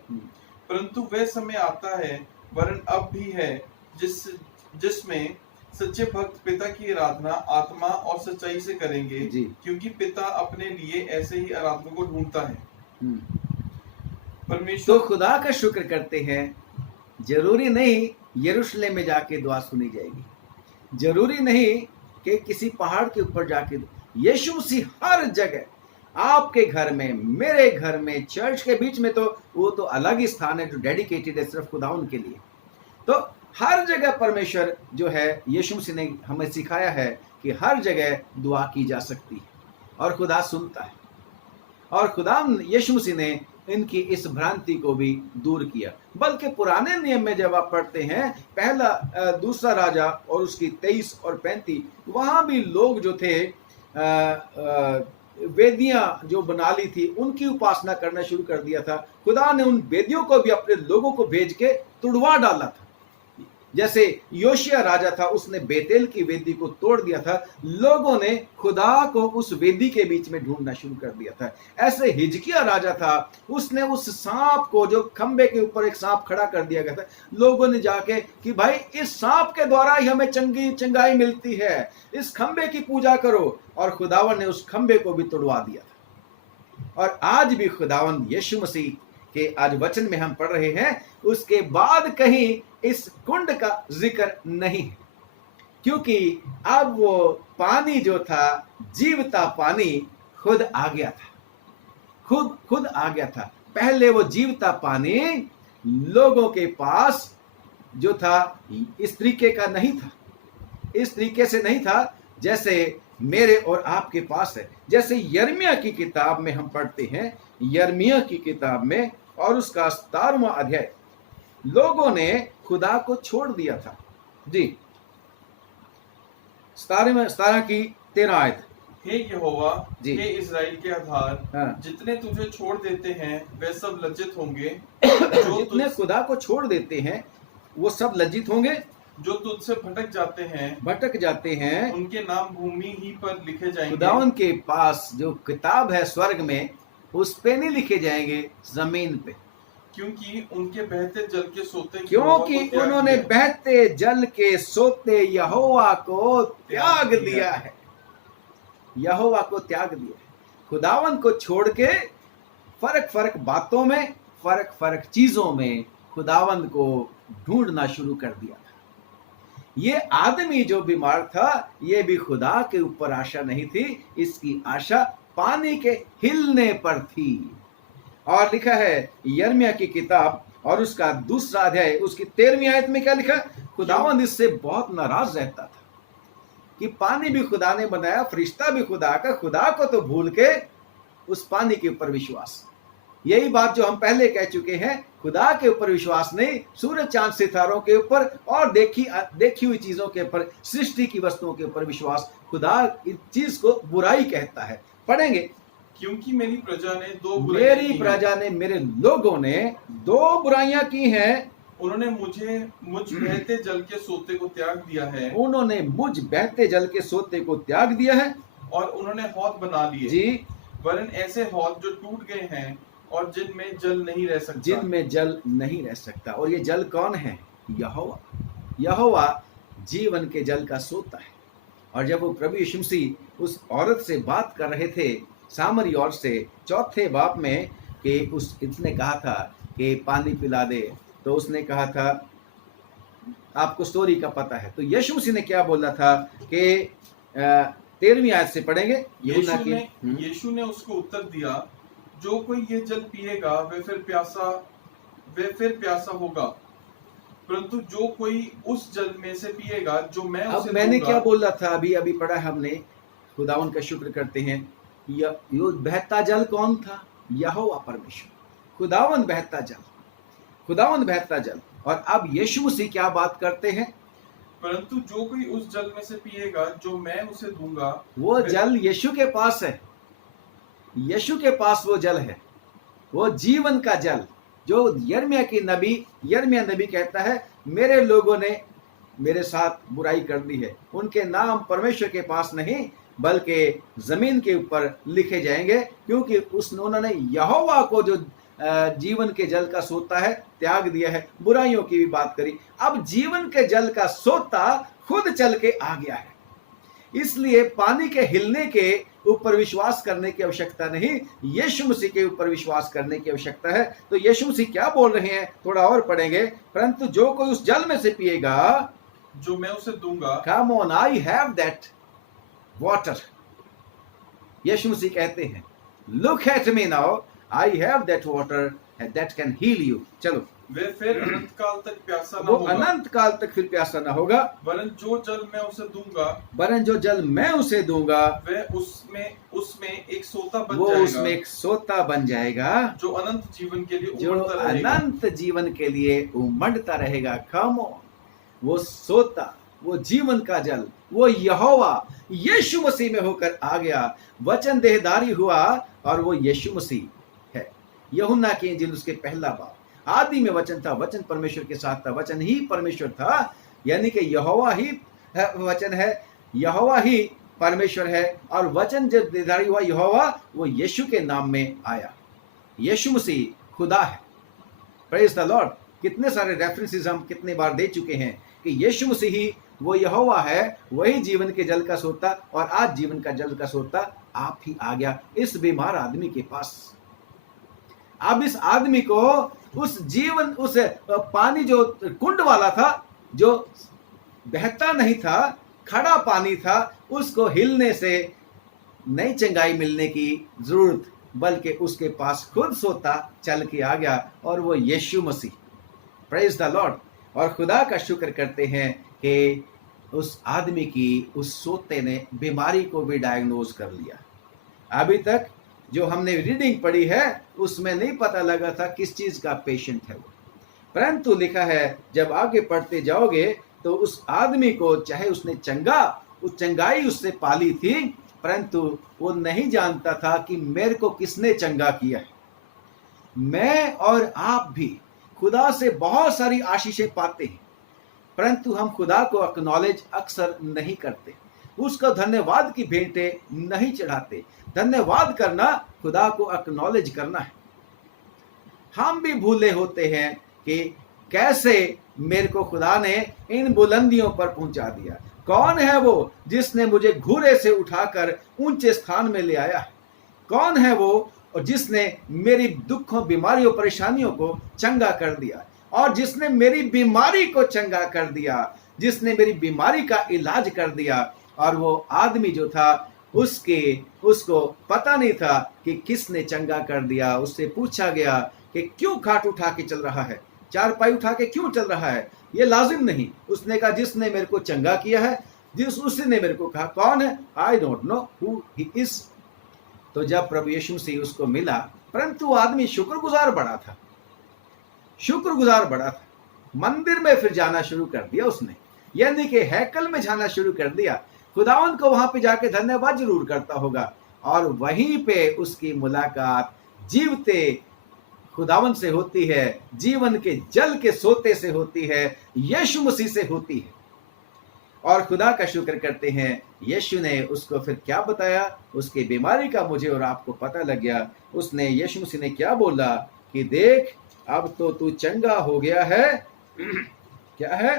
परंतु वह समय आता है, वरन अब भी है, जिसमें सच्चे भक्त पिता की आराधना आत्मा और सच्चाई से करेंगे, क्योंकि पिता अपने लिए ऐसे ही आराधकों को ढूंढता है। परमेश्वर, तो खुदा का शुक्र करते हैं, जरूरी नहीं यरूशलेम में जाके दुआ सुनी जाएगी, जरूरी नहीं कि किसी पहाड़ के ऊपर जाके। यीशु मसीह हर जगह आपके घर में, मेरे घर में, चर्च के बीच में, तो वो तो अलग ही स्थान है जो डेडिकेटेड है सिर्फ खुदावन के लिए। तो हर जगह परमेश्वर जो है, यीशु मसीह ने हमें सिखाया है कि हर जगह दुआ की जा सकती है और खुदा सुनता है। और खुदा यीशु मसीह ने इनकी इस भ्रांति को भी दूर किया। बल्कि पुराने नियम में जब आप पढ़ते हैं, पहला दूसरा राजा और उसकी 23 और 35, वहां भी लोग जो थे वेदियां जो बना ली थी, उनकी उपासना करना शुरू कर दिया था। खुदा ने उन वेदियों को भी अपने लोगों को भेज के तुड़वा डाला था। जैसे योशिया राजा था, उसने बेतेल की वेदी को तोड़ दिया था, लोगों ने खुदा को उस वेदी के बीच में ढूंढना शुरू कर दिया था। ऐसे हिजकिया राजा था, उसने उस सांप को, जो खंबे के ऊपर एक सांप खड़ा कर दिया गया था, लोगों ने जाके कि भाई इस सांप के द्वारा ही हमें चंगाई मिलती है, इस खंबे की पूजा करो, और खुदावन ने उस खंबे को भी तोड़वा दिया था। और आज भी खुदावन यीशु मसीह के आज वचन में हम पढ़ रहे हैं, उसके बाद कहीं इस कुंड का जिक्र नहीं है, क्योंकि अब वो पानी जो था, जीवता पानी खुद आ गया था, खुद आ गया था। पहले वो जीवता पानी लोगों के पास जो था इस तरीके का नहीं था, इस तरीके से नहीं था जैसे मेरे और आपके पास है। जैसे यिर्मयाह की किताब में हम पढ़ते हैं, यिर्मयाह की किताब में और उसका 17वां अध्याय, लोगों ने खुदा को छोड़ दिया था जी। 17 की 13 आयत। हे यहोवा, जी। हे इस्राएल के आधार, हाँ। जितने तुझे छोड़ देते हैं वे सब लज्जित होंगे। जितने खुदा को छोड़ देते हैं वो सब लज्जित होंगे। जो तुझसे भटक जाते हैं उनके नाम भूमि ही पर लिखे जाएंगे। खुदावन के पास जो किताब है स्वर्ग में, उस पे नहीं लिखे जाएंगे, जमीन पे, क्योंकि उनके बहते जल के सोते क्योंकि उन्होंने बहते जल के सोते यहोवा को त्याग दिया है, यहोवा को त्याग दिया है। खुदावन को छोड़ के फर्क बातों में, फर्क चीजों में खुदावन को ढूंढना शुरू कर दिया था। ये आदमी जो बीमार था, ये भी खुदा के ऊपर आशा नहीं थी, इसकी आशा पानी के हिलने पर थी। और लिखा है यिर्मयाह की किताब और उसका 2 अध्याय, उसकी 13वीं आयत में क्या लिखा? खुदावंद इससे बहुत नाराज रहता था कि पानी भी खुदा ने बनाया, फरिश्ता भी खुदा का, खुदा को तो भूल के उस पानी के ऊपर विश्वास। यही बात जो हम पहले कह चुके हैं, खुदा के ऊपर विश्वास नहीं, सूरज चांद सितारों के ऊपर और देखी हुई चीजों के ऊपर, सृष्टि की वस्तुओं के ऊपर विश्वास। खुदा इस चीज को बुराई कहता है। पढ़ेंगे, क्योंकि मेरी प्रजा ने मेरे लोगों ने 2 बुराइयां की हैं। उन्होंने मुझ बहते जल के सोते को त्याग दिया है। उन्होंने मुझ बहते जल के सोते को त्याग दिया है, और उन्होंने हौद बना लिए जी, वरन ऐसे हौद जो टूट गए हैं और जिनमें जल नहीं रह सकता। जिनमें जल नहीं रह सकता। और ये जल कौन है? यहोवा। यहोवा जीवन के जल का सोता है। और जब वो प्रभु यीशु मसीह उस औरत से बात कर रहे थे, सामरी औरत से, 4 बाब में, कि इसने कहा था कि पानी पिला दे, तो उसने कहा था, आपको स्टोरी का पता है, तो यीशु मसीह ने क्या बोला था कि 13वीं आयत से पढ़ेंगे। यीशु ने उसको उत्तर दिया, जो कोई ये जल पिएगा वे फिर प्यासा होगा, परंतु जो कोई उस जल में से पिएगा जो मैं उसे दूंगा। मैंने क्या बोला था? अभी पढ़ा हमने। खुदावन का शुक्र करते हैं। ये बहता जल कौन था? यहोवा परमेश्वर, खुदावन बहता जल। और अब यीशु मसीह क्या बात करते हैं? परंतु जो कोई उस जल में से पिएगा जो मैं उसे दूंगा, वो जल यीशु के पास है। यीशु के पास वो जल है, वो जीवन का जल, जो यिर्मयाह नबी कहता है, मेरे लोगों ने मेरे साथ बुराई कर दी है, उनके नाम परमेश्वर के पास नहीं बल्कि जमीन के ऊपर लिखे जाएंगे, क्योंकि उन्होंने यहोवा को जो जीवन के जल का सोता है त्याग दिया है। बुराइयों की भी बात करी। अब जीवन के जल का सोता खुद चल के आ गया है, इसलिए पानी के हिलने के ऊपर विश्वास करने की आवश्यकता नहीं, यीशु मसीह के ऊपर विश्वास करने की आवश्यकता है। तो यीशु मसीह क्या बोल रहे हैं, थोड़ा और पढ़ेंगे। परंतु जो कोई उस जल में से पिएगा जो मैं उसे दूंगा, come on, I have that water. Yeshu Masih कहते हैं look at me now, I have that water that can heal you. चलो, वे फिर अनंत काल तक प्यासा न वो होगा, अनंत काल तक फिर प्यासा ना होगा, वरन जो जल मैं उसे दूंगा वरन जो जल मैं उसे दूंगा वह उसमें एक सोता बन वो जाएगा, उसमें एक सोता बन जाएगा, जो अनंत जीवन के लिए जो उमड़ता रहेगा। अनंत जीवन के लिए उमड़ता रहेगा। कम ऑन, वो सोता, वो जीवन का जल, वो यहोवा यीशु मसीह में होकर आ गया, वचन देहधारी हुआ, और वो यीशु मसीह है। यूहन्ना की इंजील उसके पहला बाब, आदि में वचन था, वचन परमेश्वर के साथ था, वचन ही परमेश्वर था, यानी कि यहोवा ही वचन है, यहोवा ही परमेश्वर है, और वचन जब देहधारी हुआ यहोवा, वो यीशु के नाम में आया। यीशु मसीह खुदा है। Praise the Lord. कितने सारे रेफरेंसेस हम कितने बार दे चुके हैं कि यीशु मसीह ही वो यहोवा है, वही जीवन के जल का सोता, और आज जीवन का जल का सोता आप ही आ गया इस बीमार आदमी के पास। अब इस आदमी को उस जीवन, उस पानी जो कुंड वाला था, जो बहता नहीं था, खड़ा पानी था, उसको हिलने से नई चंगाई मिलने की जरूरत, बल्कि उसके पास खुद सोता चल के आ गया, और वो Yeshu Masih. Praise the Lord. और खुदा का शुक्र करते हैं कि उस आदमी की, उस सोते ने बीमारी को भी डायग्नोज कर लिया। अभी तक जो हमने रीडिंग पढ़ी है उसमें नहीं पता लगा था किस चीज का पेशेंट है वो, परंतु लिखा है जब आगे पढ़ते जाओगे तो उस आदमी को, चाहे उसने चंगाई उससे पाली थी, परंतु वो नहीं जानता था कि मेरे को किसने चंगा किया है। मैं और आप भी खुदा से बहुत सारी आशीषें पाते हैं, परंतु हम खुदा को एक्नॉलेज अक्सर नहीं करते, उसको धन्यवाद की भेंटें नहीं चढ़ाते। धन्यवाद करना खुदा को एक्नॉलेज करना है। हम भी भूले होते हैं कि कैसे मेरे को खुदा ने इन बुलंदियों पर पहुंचा दिया। कौन है वो जिसने मुझे घूरे से उठाकर ऊंचे स्थान में ले आया है? कौन है वो और जिसने मेरी दुखों, बीमारियों, परेशानियों को चंगा कर दिया, और जिसने मेरी बीमारी को चंगा कर दिया, जिसने मेरी बीमारी का इलाज कर दिया। और वो आदमी जो था उसको पता नहीं था कि किसने चंगा कर दिया। उससे पूछा गया कि क्यों खाट उठा के चल रहा है, चारपाई उठा के क्यों चल रहा है, ये लाजिम नहीं। उसने कहा जिसने मेरे को चंगा किया है, उसने मेरे को कहा। कौन है? I don't know who he is. तो जब प्रभु यीशु मसीह उसको मिला, परंतु आदमी शुक्रगुजार बड़ा था, शुक्रगुजार बड़ा था। मंदिर में फिर जाना शुरू कर दिया उसने, यानी कि हैकल में जाना शुरू कर दिया। खुदावन को वहां पे जाके धन्यवाद जरूर करता होगा, और वहीं पे उसकी मुलाकात जीवते खुदावन से होती है, जीवन के जल के सोते से होती है, यीशु मसीह से होती है। और खुदा का शुक्र करते हैं, यीशु ने उसको फिर क्या बताया, उसकी बीमारी का मुझे और आपको पता लग गया। उसने, यीशु मसीह ने क्या बोला कि देख अब तो तू चंगा हो गया है। क्या है?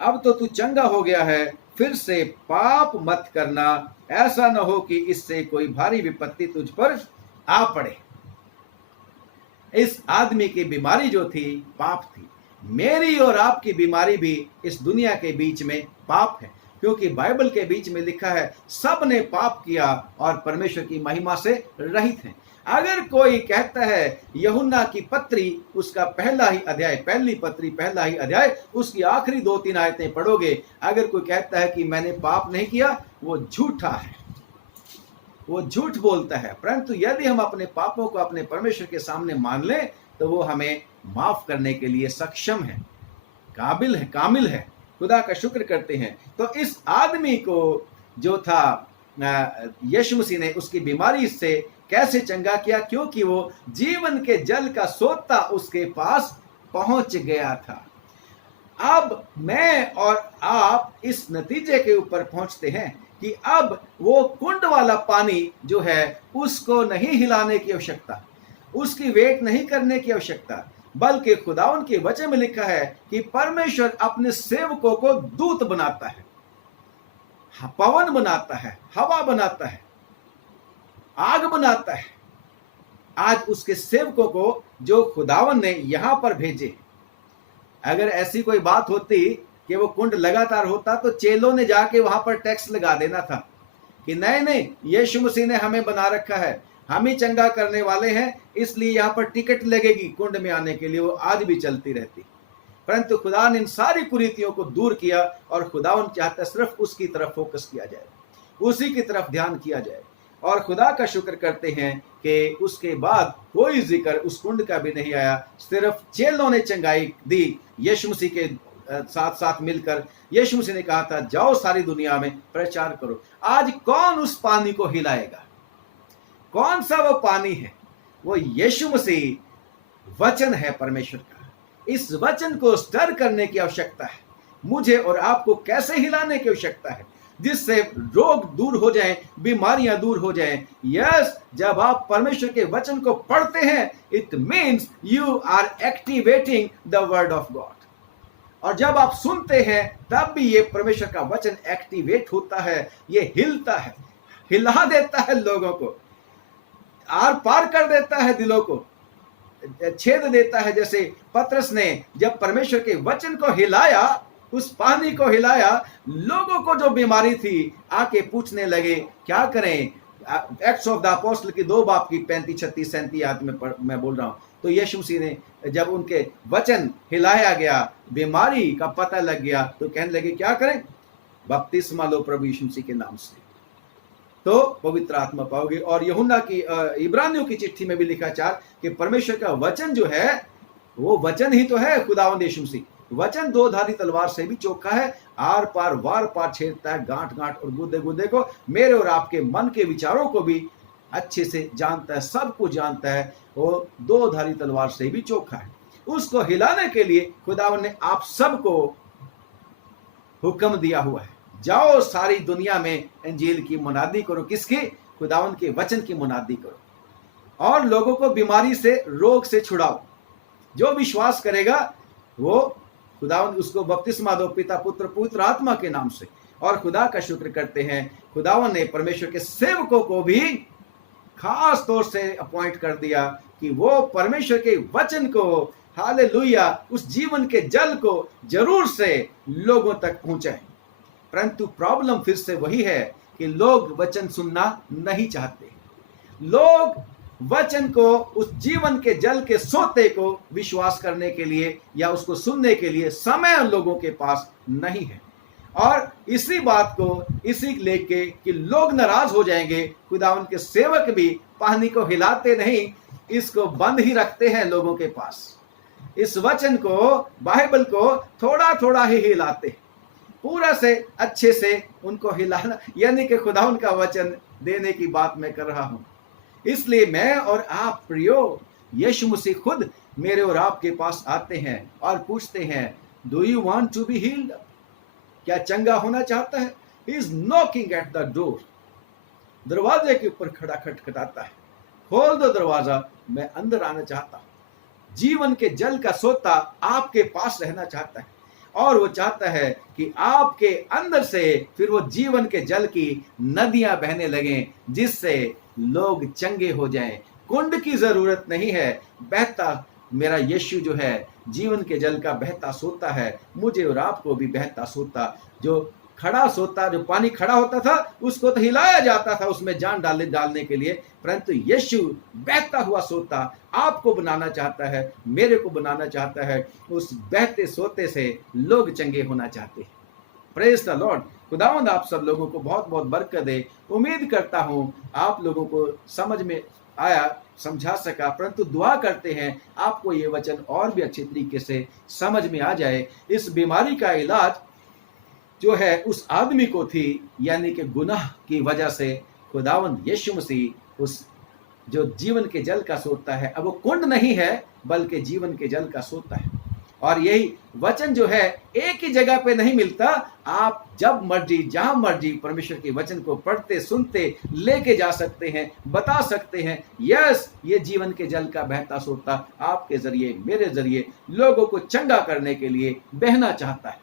अब तो तू चंगा हो गया है, फिर से पाप मत करना, ऐसा न हो कि इससे कोई भारी विपत्ति तुझ पर आ पड़े। इस आदमी की बीमारी जो थी पाप थी। मेरी और आपकी बीमारी भी इस दुनिया के बीच में पाप है, क्योंकि बाइबल के बीच में लिखा है सब ने पाप किया और परमेश्वर की महिमा से रहित हैं। अगर कोई कहता है यूहन्ना की पत्री उसका पहला ही अध्याय, पहली पत्री पहला ही अध्याय, उसकी आखिरी 2-3 आयतें पढ़ोगे, अगर कोई कहता है कि मैंने पाप नहीं किया, वो झूठा है, वो झूठ बोलता है। परंतु यदि हम अपने पापों को अपने परमेश्वर के सामने मान लें तो वो हमें माफ करने के लिए सक्षम है, काबिल है, कामिल है। खुदा का शुक्र करते हैं। तो इस आदमी को जो था, यीशु मसीह ने उसकी बीमारी से कैसे चंगा किया? क्योंकि वो जीवन के जल का सोता उसके पास पहुंच गया था। अब मैं और आप इस नतीजे के ऊपर पहुंचते हैं कि अब वो कुंड वाला पानी जो है उसको नहीं हिलाने की आवश्यकता, उसकी वेट नहीं करने की आवश्यकता, बल्कि खुदावन के वचन में लिखा है कि परमेश्वर अपने सेवकों को दूत बनाता है, पवन बनाता है, हवा बनाता है, आग बनाता है। आज उसके सेवकों को जो खुदावन ने यहां पर भेजे, अगर ऐसी कोई बात होती कि वो कुंड लगातार होता तो चेलों ने जाके वहां पर टैक्स लगा देना था कि नहीं नहीं, यीशु मसीह ने हमें बना रखा है, हम ही चंगा करने वाले हैं, इसलिए यहाँ पर टिकट लगेगी कुंड में आने के लिए, वो आज भी चलती रहती। परंतु खुदा ने इन सारी कुरीतियों को दूर किया और खुदा चाहता सिर्फ उसकी तरफ फोकस किया जाए, उसी की तरफ ध्यान किया जाए। और खुदा का शुक्र करते हैं कि उसके बाद कोई जिक्र उस कुंड का भी नहीं आया, सिर्फ चेलों ने चंगाई दी यीशु मसीह के साथ साथ मिलकर। यीशु मसीह ने कहा था जाओ सारी दुनिया में प्रचार करो। आज कौन उस पानी को हिलाएगा? कौन सा वो पानी है? वो यीशु मसीह वचन है परमेश्वर का। इस वचन को स्टर करने की आवश्यकता है, मुझे और आपको कैसे हिलाने की आवश्यकता है जिससे रोग दूर हो जाएं, बीमारियां दूर हो जाएं। यस, जब आप परमेश्वर के वचन को पढ़ते हैं, it means you are activating the word of God. और जब आप सुनते हैं तब भी ये परमेश्वर का वचन एक्टिवेट होता है, ये हिलता है, हिला देता है लोगों को, आर पार कर देता है, दिलों को छेद देता है। जैसे पतरस ने जब परमेश्वर के वचन को हिलाया, उस पानी को हिलाया, लोगों को जो बीमारी थी आके पूछने लगे क्या करें। एक्ट्स ऑफ द अपोस्टल की 2 बाब की 35, 36, 37 आयत में मैं बोल रहा हूं। तो यीशु मसीह ने जब उनके वचन हिलाया गया, बीमारी का पता लग गया, तो कहने लगे क्या करें? बपतिस्मा लो प्रभु यीशु मसीह के नाम से, तो पवित्र आत्मा पाओगे। और यूहन्ना की इब्रानियों की चिट्ठी में भी लिखा 4 कि परमेश्वर का वचन जो है वो वचन ही तो है खुदावंद यीशु मसीह। वचन 2 धारी तलवार से भी चोखा है, आर पार वार पार छेदता है, गांठ गांठ और गुदे गुदे को, मेरे और आपके मन के विचारों को भी अच्छे से जानता है, सब कुछ जानता है। वो 2 धारी तलवार से भी चोखा है। उसको हिलाने के लिए खुदावन ने आप सबको हुक्म दिया हुआ है, जाओ सारी दुनिया में इंजील की मुनादी करो। किसकी? खुदावन के वचन की मुनादी करो और लोगों को बीमारी से, रोग से छुड़ाओ। जो विश्वास करेगा वो खुदावन उसको बपतिस्मा दो पिता पुत्र पवित्र आत्मा के नाम से। और खुदा का शुक्र करते हैं, खुदावन ने परमेश्वर के सेवकों को भी खास तौर से अपॉइंट कर दिया कि वो परमेश्वर के वचन को, हालेलुया, उस जीवन के जल को जरूर से लोगों तक पहुंचाएं। परंतु प्रॉब्लम फिर से वही है कि लोग वचन सुनना नहीं चाहते। लोग वचन को, उस जीवन के जल के सोते को विश्वास करने के लिए या उसको सुनने के लिए समय लोगों के पास नहीं है। और इसी बात को, इसी लेके कि लोग नाराज हो जाएंगे, खुदावन के सेवक भी पानी को हिलाते नहीं, इसको बंद ही रखते हैं लोगों के पास। इस वचन को, बाइबल को थोड़ा थोड़ा ही हिलाते हैं, पूरा से अच्छे से उनको हिलाना, यानी कि खुदावन का वचन देने की बात मैं कर रहा हूं। इसलिए मैं और आप प्रियो, यीशु मसीह खुद मेरे और आपके पास आते हैं और पूछते हैं, do you want to be healed? क्या चंगा होना चाहता है? He is knocking at the door, दरवाजे के ऊपर खड़ा खटखटाता है, खोल दो दरवाजा, मैं अंदर आना चाहता हूं। जीवन के जल का सोता आपके पास रहना चाहता है और वो चाहता है कि आपके अंदर से फिर वो जीवन के जल की नदियां बहने लगें, जिससे लोग चंगे हो जाएं। कुंड की जरूरत नहीं है, बहता मेरा यीशु जो है जीवन के जल का बहता सोता है, मुझे और आपको भी बहता सोता। जो खड़ा सोता, जो पानी खड़ा होता था उसको तो हिलाया जाता था उसमें जान डालने के लिए, परंतु यीशु बहता हुआ सोता आपको बनाना चाहता है, मेरे को बनाना चाहता है। उस बहते सोते से लोग चंगे होना चाहते हैं। Praise the Lord. खुदावंद आप सब लोगों को बहुत बहुत बरकत दे। उम्मीद करता हूं आप लोगों को समझ में आया, समझा सका, परंतु दुआ करते हैं आपको ये वचन और भी अच्छे तरीके से समझ में आ जाए। इस बीमारी का इलाज जो है उस आदमी को थी, यानी कि गुनाह की वजह से खुदावंद यीशु मसीह उस जो जीवन के जल का सोता है, अब वो कुंड नहीं है बल्कि जीवन के जल का सोता है। और यही वचन जो है एक ही जगह पे नहीं मिलता, आप जब मर्जी जहां मर्जी परमेश्वर के वचन को पढ़ते सुनते लेके जा सकते हैं, बता सकते हैं। यस, ये जीवन के जल का बहता सोता आपके जरिए, मेरे जरिए लोगों को चंगा करने के लिए बहना चाहता है।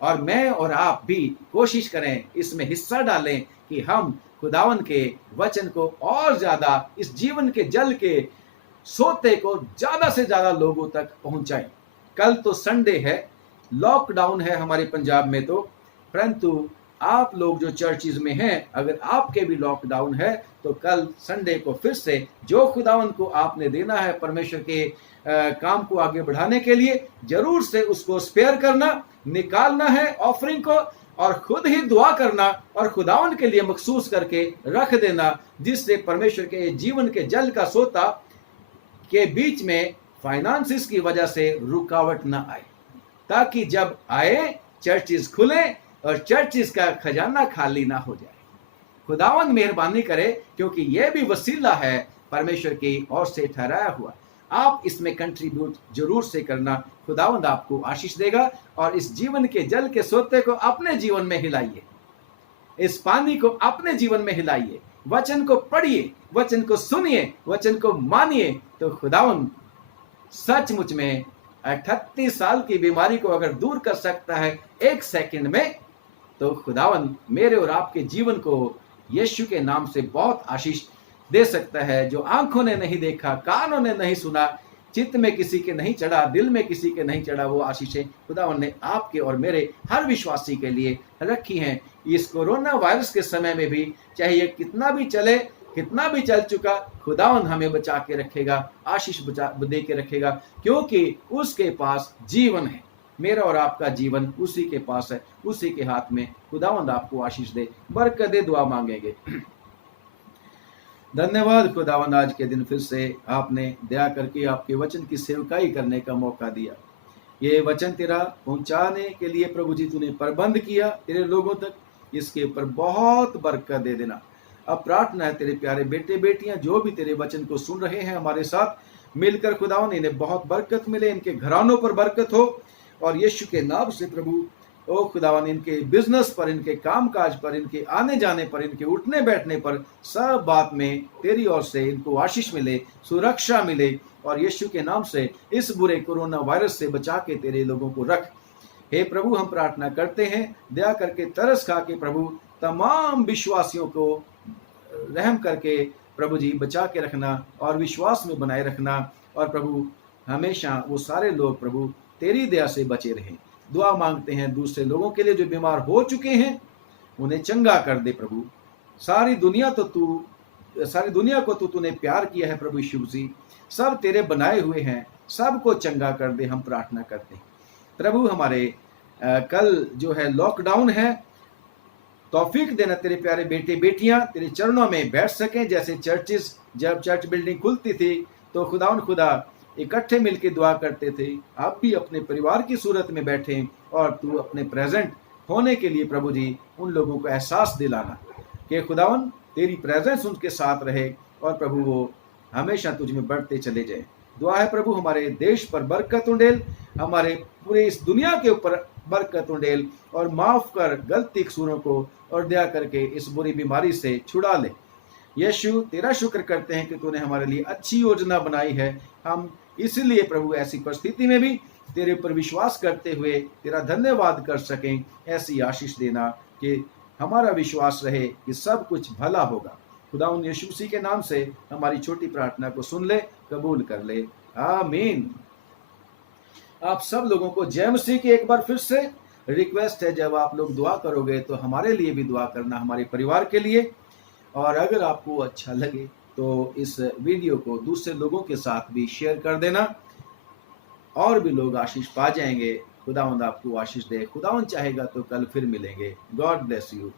और मैं और आप भी कोशिश करें, इसमें हिस्सा डालें कि हम खुदावन के वचन को और ज्यादा, इस जीवन के जल के सोते को ज्यादा से ज्यादा लोगों तक पहुंचाएं। कल तो संडे है, लॉकडाउन है हमारे पंजाब में, तो परंतु आप लोग जो चर्चिज में हैं, अगर आपके भी लॉकडाउन है तो कल संडे को फिर से जो खुदावन को आपने देना है परमेश्वर के काम को आगे बढ़ाने के लिए, जरूर से उसको स्पेयर करना, निकालना है ऑफरिंग को, और खुद ही दुआ करना और खुदावन के लिए मखसूस करके रख देना, जिससे परमेश्वर के जीवन के जल का सोता के बीच में फाइनेंसिस की वजह से रुकावट ना आए, ताकि जब आए चर्चिज खुले और चर्चिज का खजाना खाली ना हो जाए। खुदावंद मेहरबानी करे, क्योंकि यह भी वसीला है परमेश्वर की ओर से ठहराया हुआ। आप इसमें कंट्रीब्यूट जरूर से करना, खुदावंद आपको आशीष देगा। और इस जीवन के जल के सोते को अपने जीवन में हिलाइए, इस पानी को अपने जीवन में हिलाइए, वचन को पढ़िए, वचन को सुनिए, वचन को मानिए, तो खुदावंद सचमुच में 38 साल की बीमारी को अगर दूर कर सकता है 1 सेकंड में, तो खुदावंद मेरे और आपके जीवन को यीशु के नाम से बहुत आशीष दे सकता है। जो आंखों ने नहीं देखा, कानों ने नहीं सुना, चित्त में किसी के नहीं चढ़ा, दिल में किसी के नहीं चढ़ा, वो आशीषें खुदावंद ने आपके और मेरे हर विश्वासी के लिए रखी हैं। इस कोरोना वायरस के समय में भी, चाहे ये कितना भी चले, कितना भी चल चुका, खुदावंद हमें बचा के रखेगा, आशीष दे के रखेगा, क्योंकि उसके पास जीवन है। मेरा और आपका जीवन उसी के पास है, उसी के हाथ में। खुदावंद आपको आशीष दे, बरकत दे। दुआ मांगेंगे। धन्यवाद खुदावंद, आज के दिन फिर से आपने दया करके आपके वचन की सेवकाई करने का मौका दिया। ये वचन तेरा पहुंचाने के लिए प्रभु जी तूने प्रबंध किया तेरे लोगों तक, इसके ऊपर बहुत बरकत दे देना। अब प्रार्थना है तेरे प्यारे बेटे बेटियां जो भी तेरे वचन को सुन रहे हैं हमारे साथ मिलकर, खुदावंद इन्हें बहुत बरकत मिले, इनके घरानों पर बरकत हो, और यीशु के नाम से प्रभु ओ खुदावन इनके बिजनेस पर, इनके कामकाज पर, इनके आने जाने पर, इनके उठने बैठने पर, सब बात में तेरी ओर से इनको आशीष मिले, सुरक्षा मिले, और यीशु के नाम से इस बुरे कोरोना वायरस से बचा के तेरे लोगों को रख। हे प्रभु, हम प्रार्थना करते हैं, दया करके तरस खा के प्रभु तमाम विश्वासियों को रहम करके प्रभु जी बचा के रखना और विश्वास में बनाए रखना, और प्रभु हमेशा वो सारे लोग प्रभु तेरी दया से बचे रहें। दुआ मांगते हैं दूसरे लोगों के लिए जो बीमार हो चुके हैं, उन्हें चंगा कर दे प्रभु। सारी दुनिया को तूने प्यार किया है प्रभु यीशु मसीह, सब तेरे बनाए हुए हैं, सबको चंगा कर दे। हम प्रार्थना करते हैं प्रभु, हमारे कल जो है लॉकडाउन है, तौफीक देना तेरे प्यारे बेटे बेटियां तेरे चरणों में बैठ सकें। जैसे चर्चिस, जब चर्च बिल्डिंग खुलती थी तो खुदा इकट्ठे मिलकर दुआ करते थे, आप भी अपने परिवार की सूरत में बैठे और तू अपने प्रेजेंट होने के लिए प्रभु जी उन लोगों को एहसास दिलाना कि खुदावन तेरी प्रेजेंस उनके साथ रहे, और प्रभु वो हमेशा तुझ में बढ़ते चले जाए। दुआ है प्रभु हमारे देश पर बरकत उंडेल, हमारे पूरे इस दुनिया के ऊपर बरकत उंडेल, और माफ कर गलती कसूरों को, और दया करके इस बुरी बीमारी से छुड़ा ले। यीशु तेरा शुक्र करते हैं कि तूने हमारे लिए अच्छी योजना बनाई है। हम इसलिए प्रभु ऐसी परिस्थिति में भी तेरे ऊपर विश्वास करते हुए तेरा धन्यवाद कर सकें। ऐसी आशीष देना कि हमारा विश्वास रहे कि सब कुछ भला होगा। खुदा उन यीशु मसीह के नाम से हमारी छोटी प्रार्थना को सुन ले, कबूल कर ले, आमीन। आप सब लोगों को जय मसीह की एक बार फिर से रिक्वेस्ट है, जब आप लोग दुआ करोगे तो हमारे लिए भी दुआ करना, हमारे परिवार के लिए। और अगर आपको अच्छा लगे तो इस वीडियो को दूसरे लोगों के साथ भी शेयर कर देना, और भी लोग आशीष पा जाएंगे। खुदावंद आपको आशीष दे। खुदावंद चाहेगा तो कल फिर मिलेंगे। God bless you.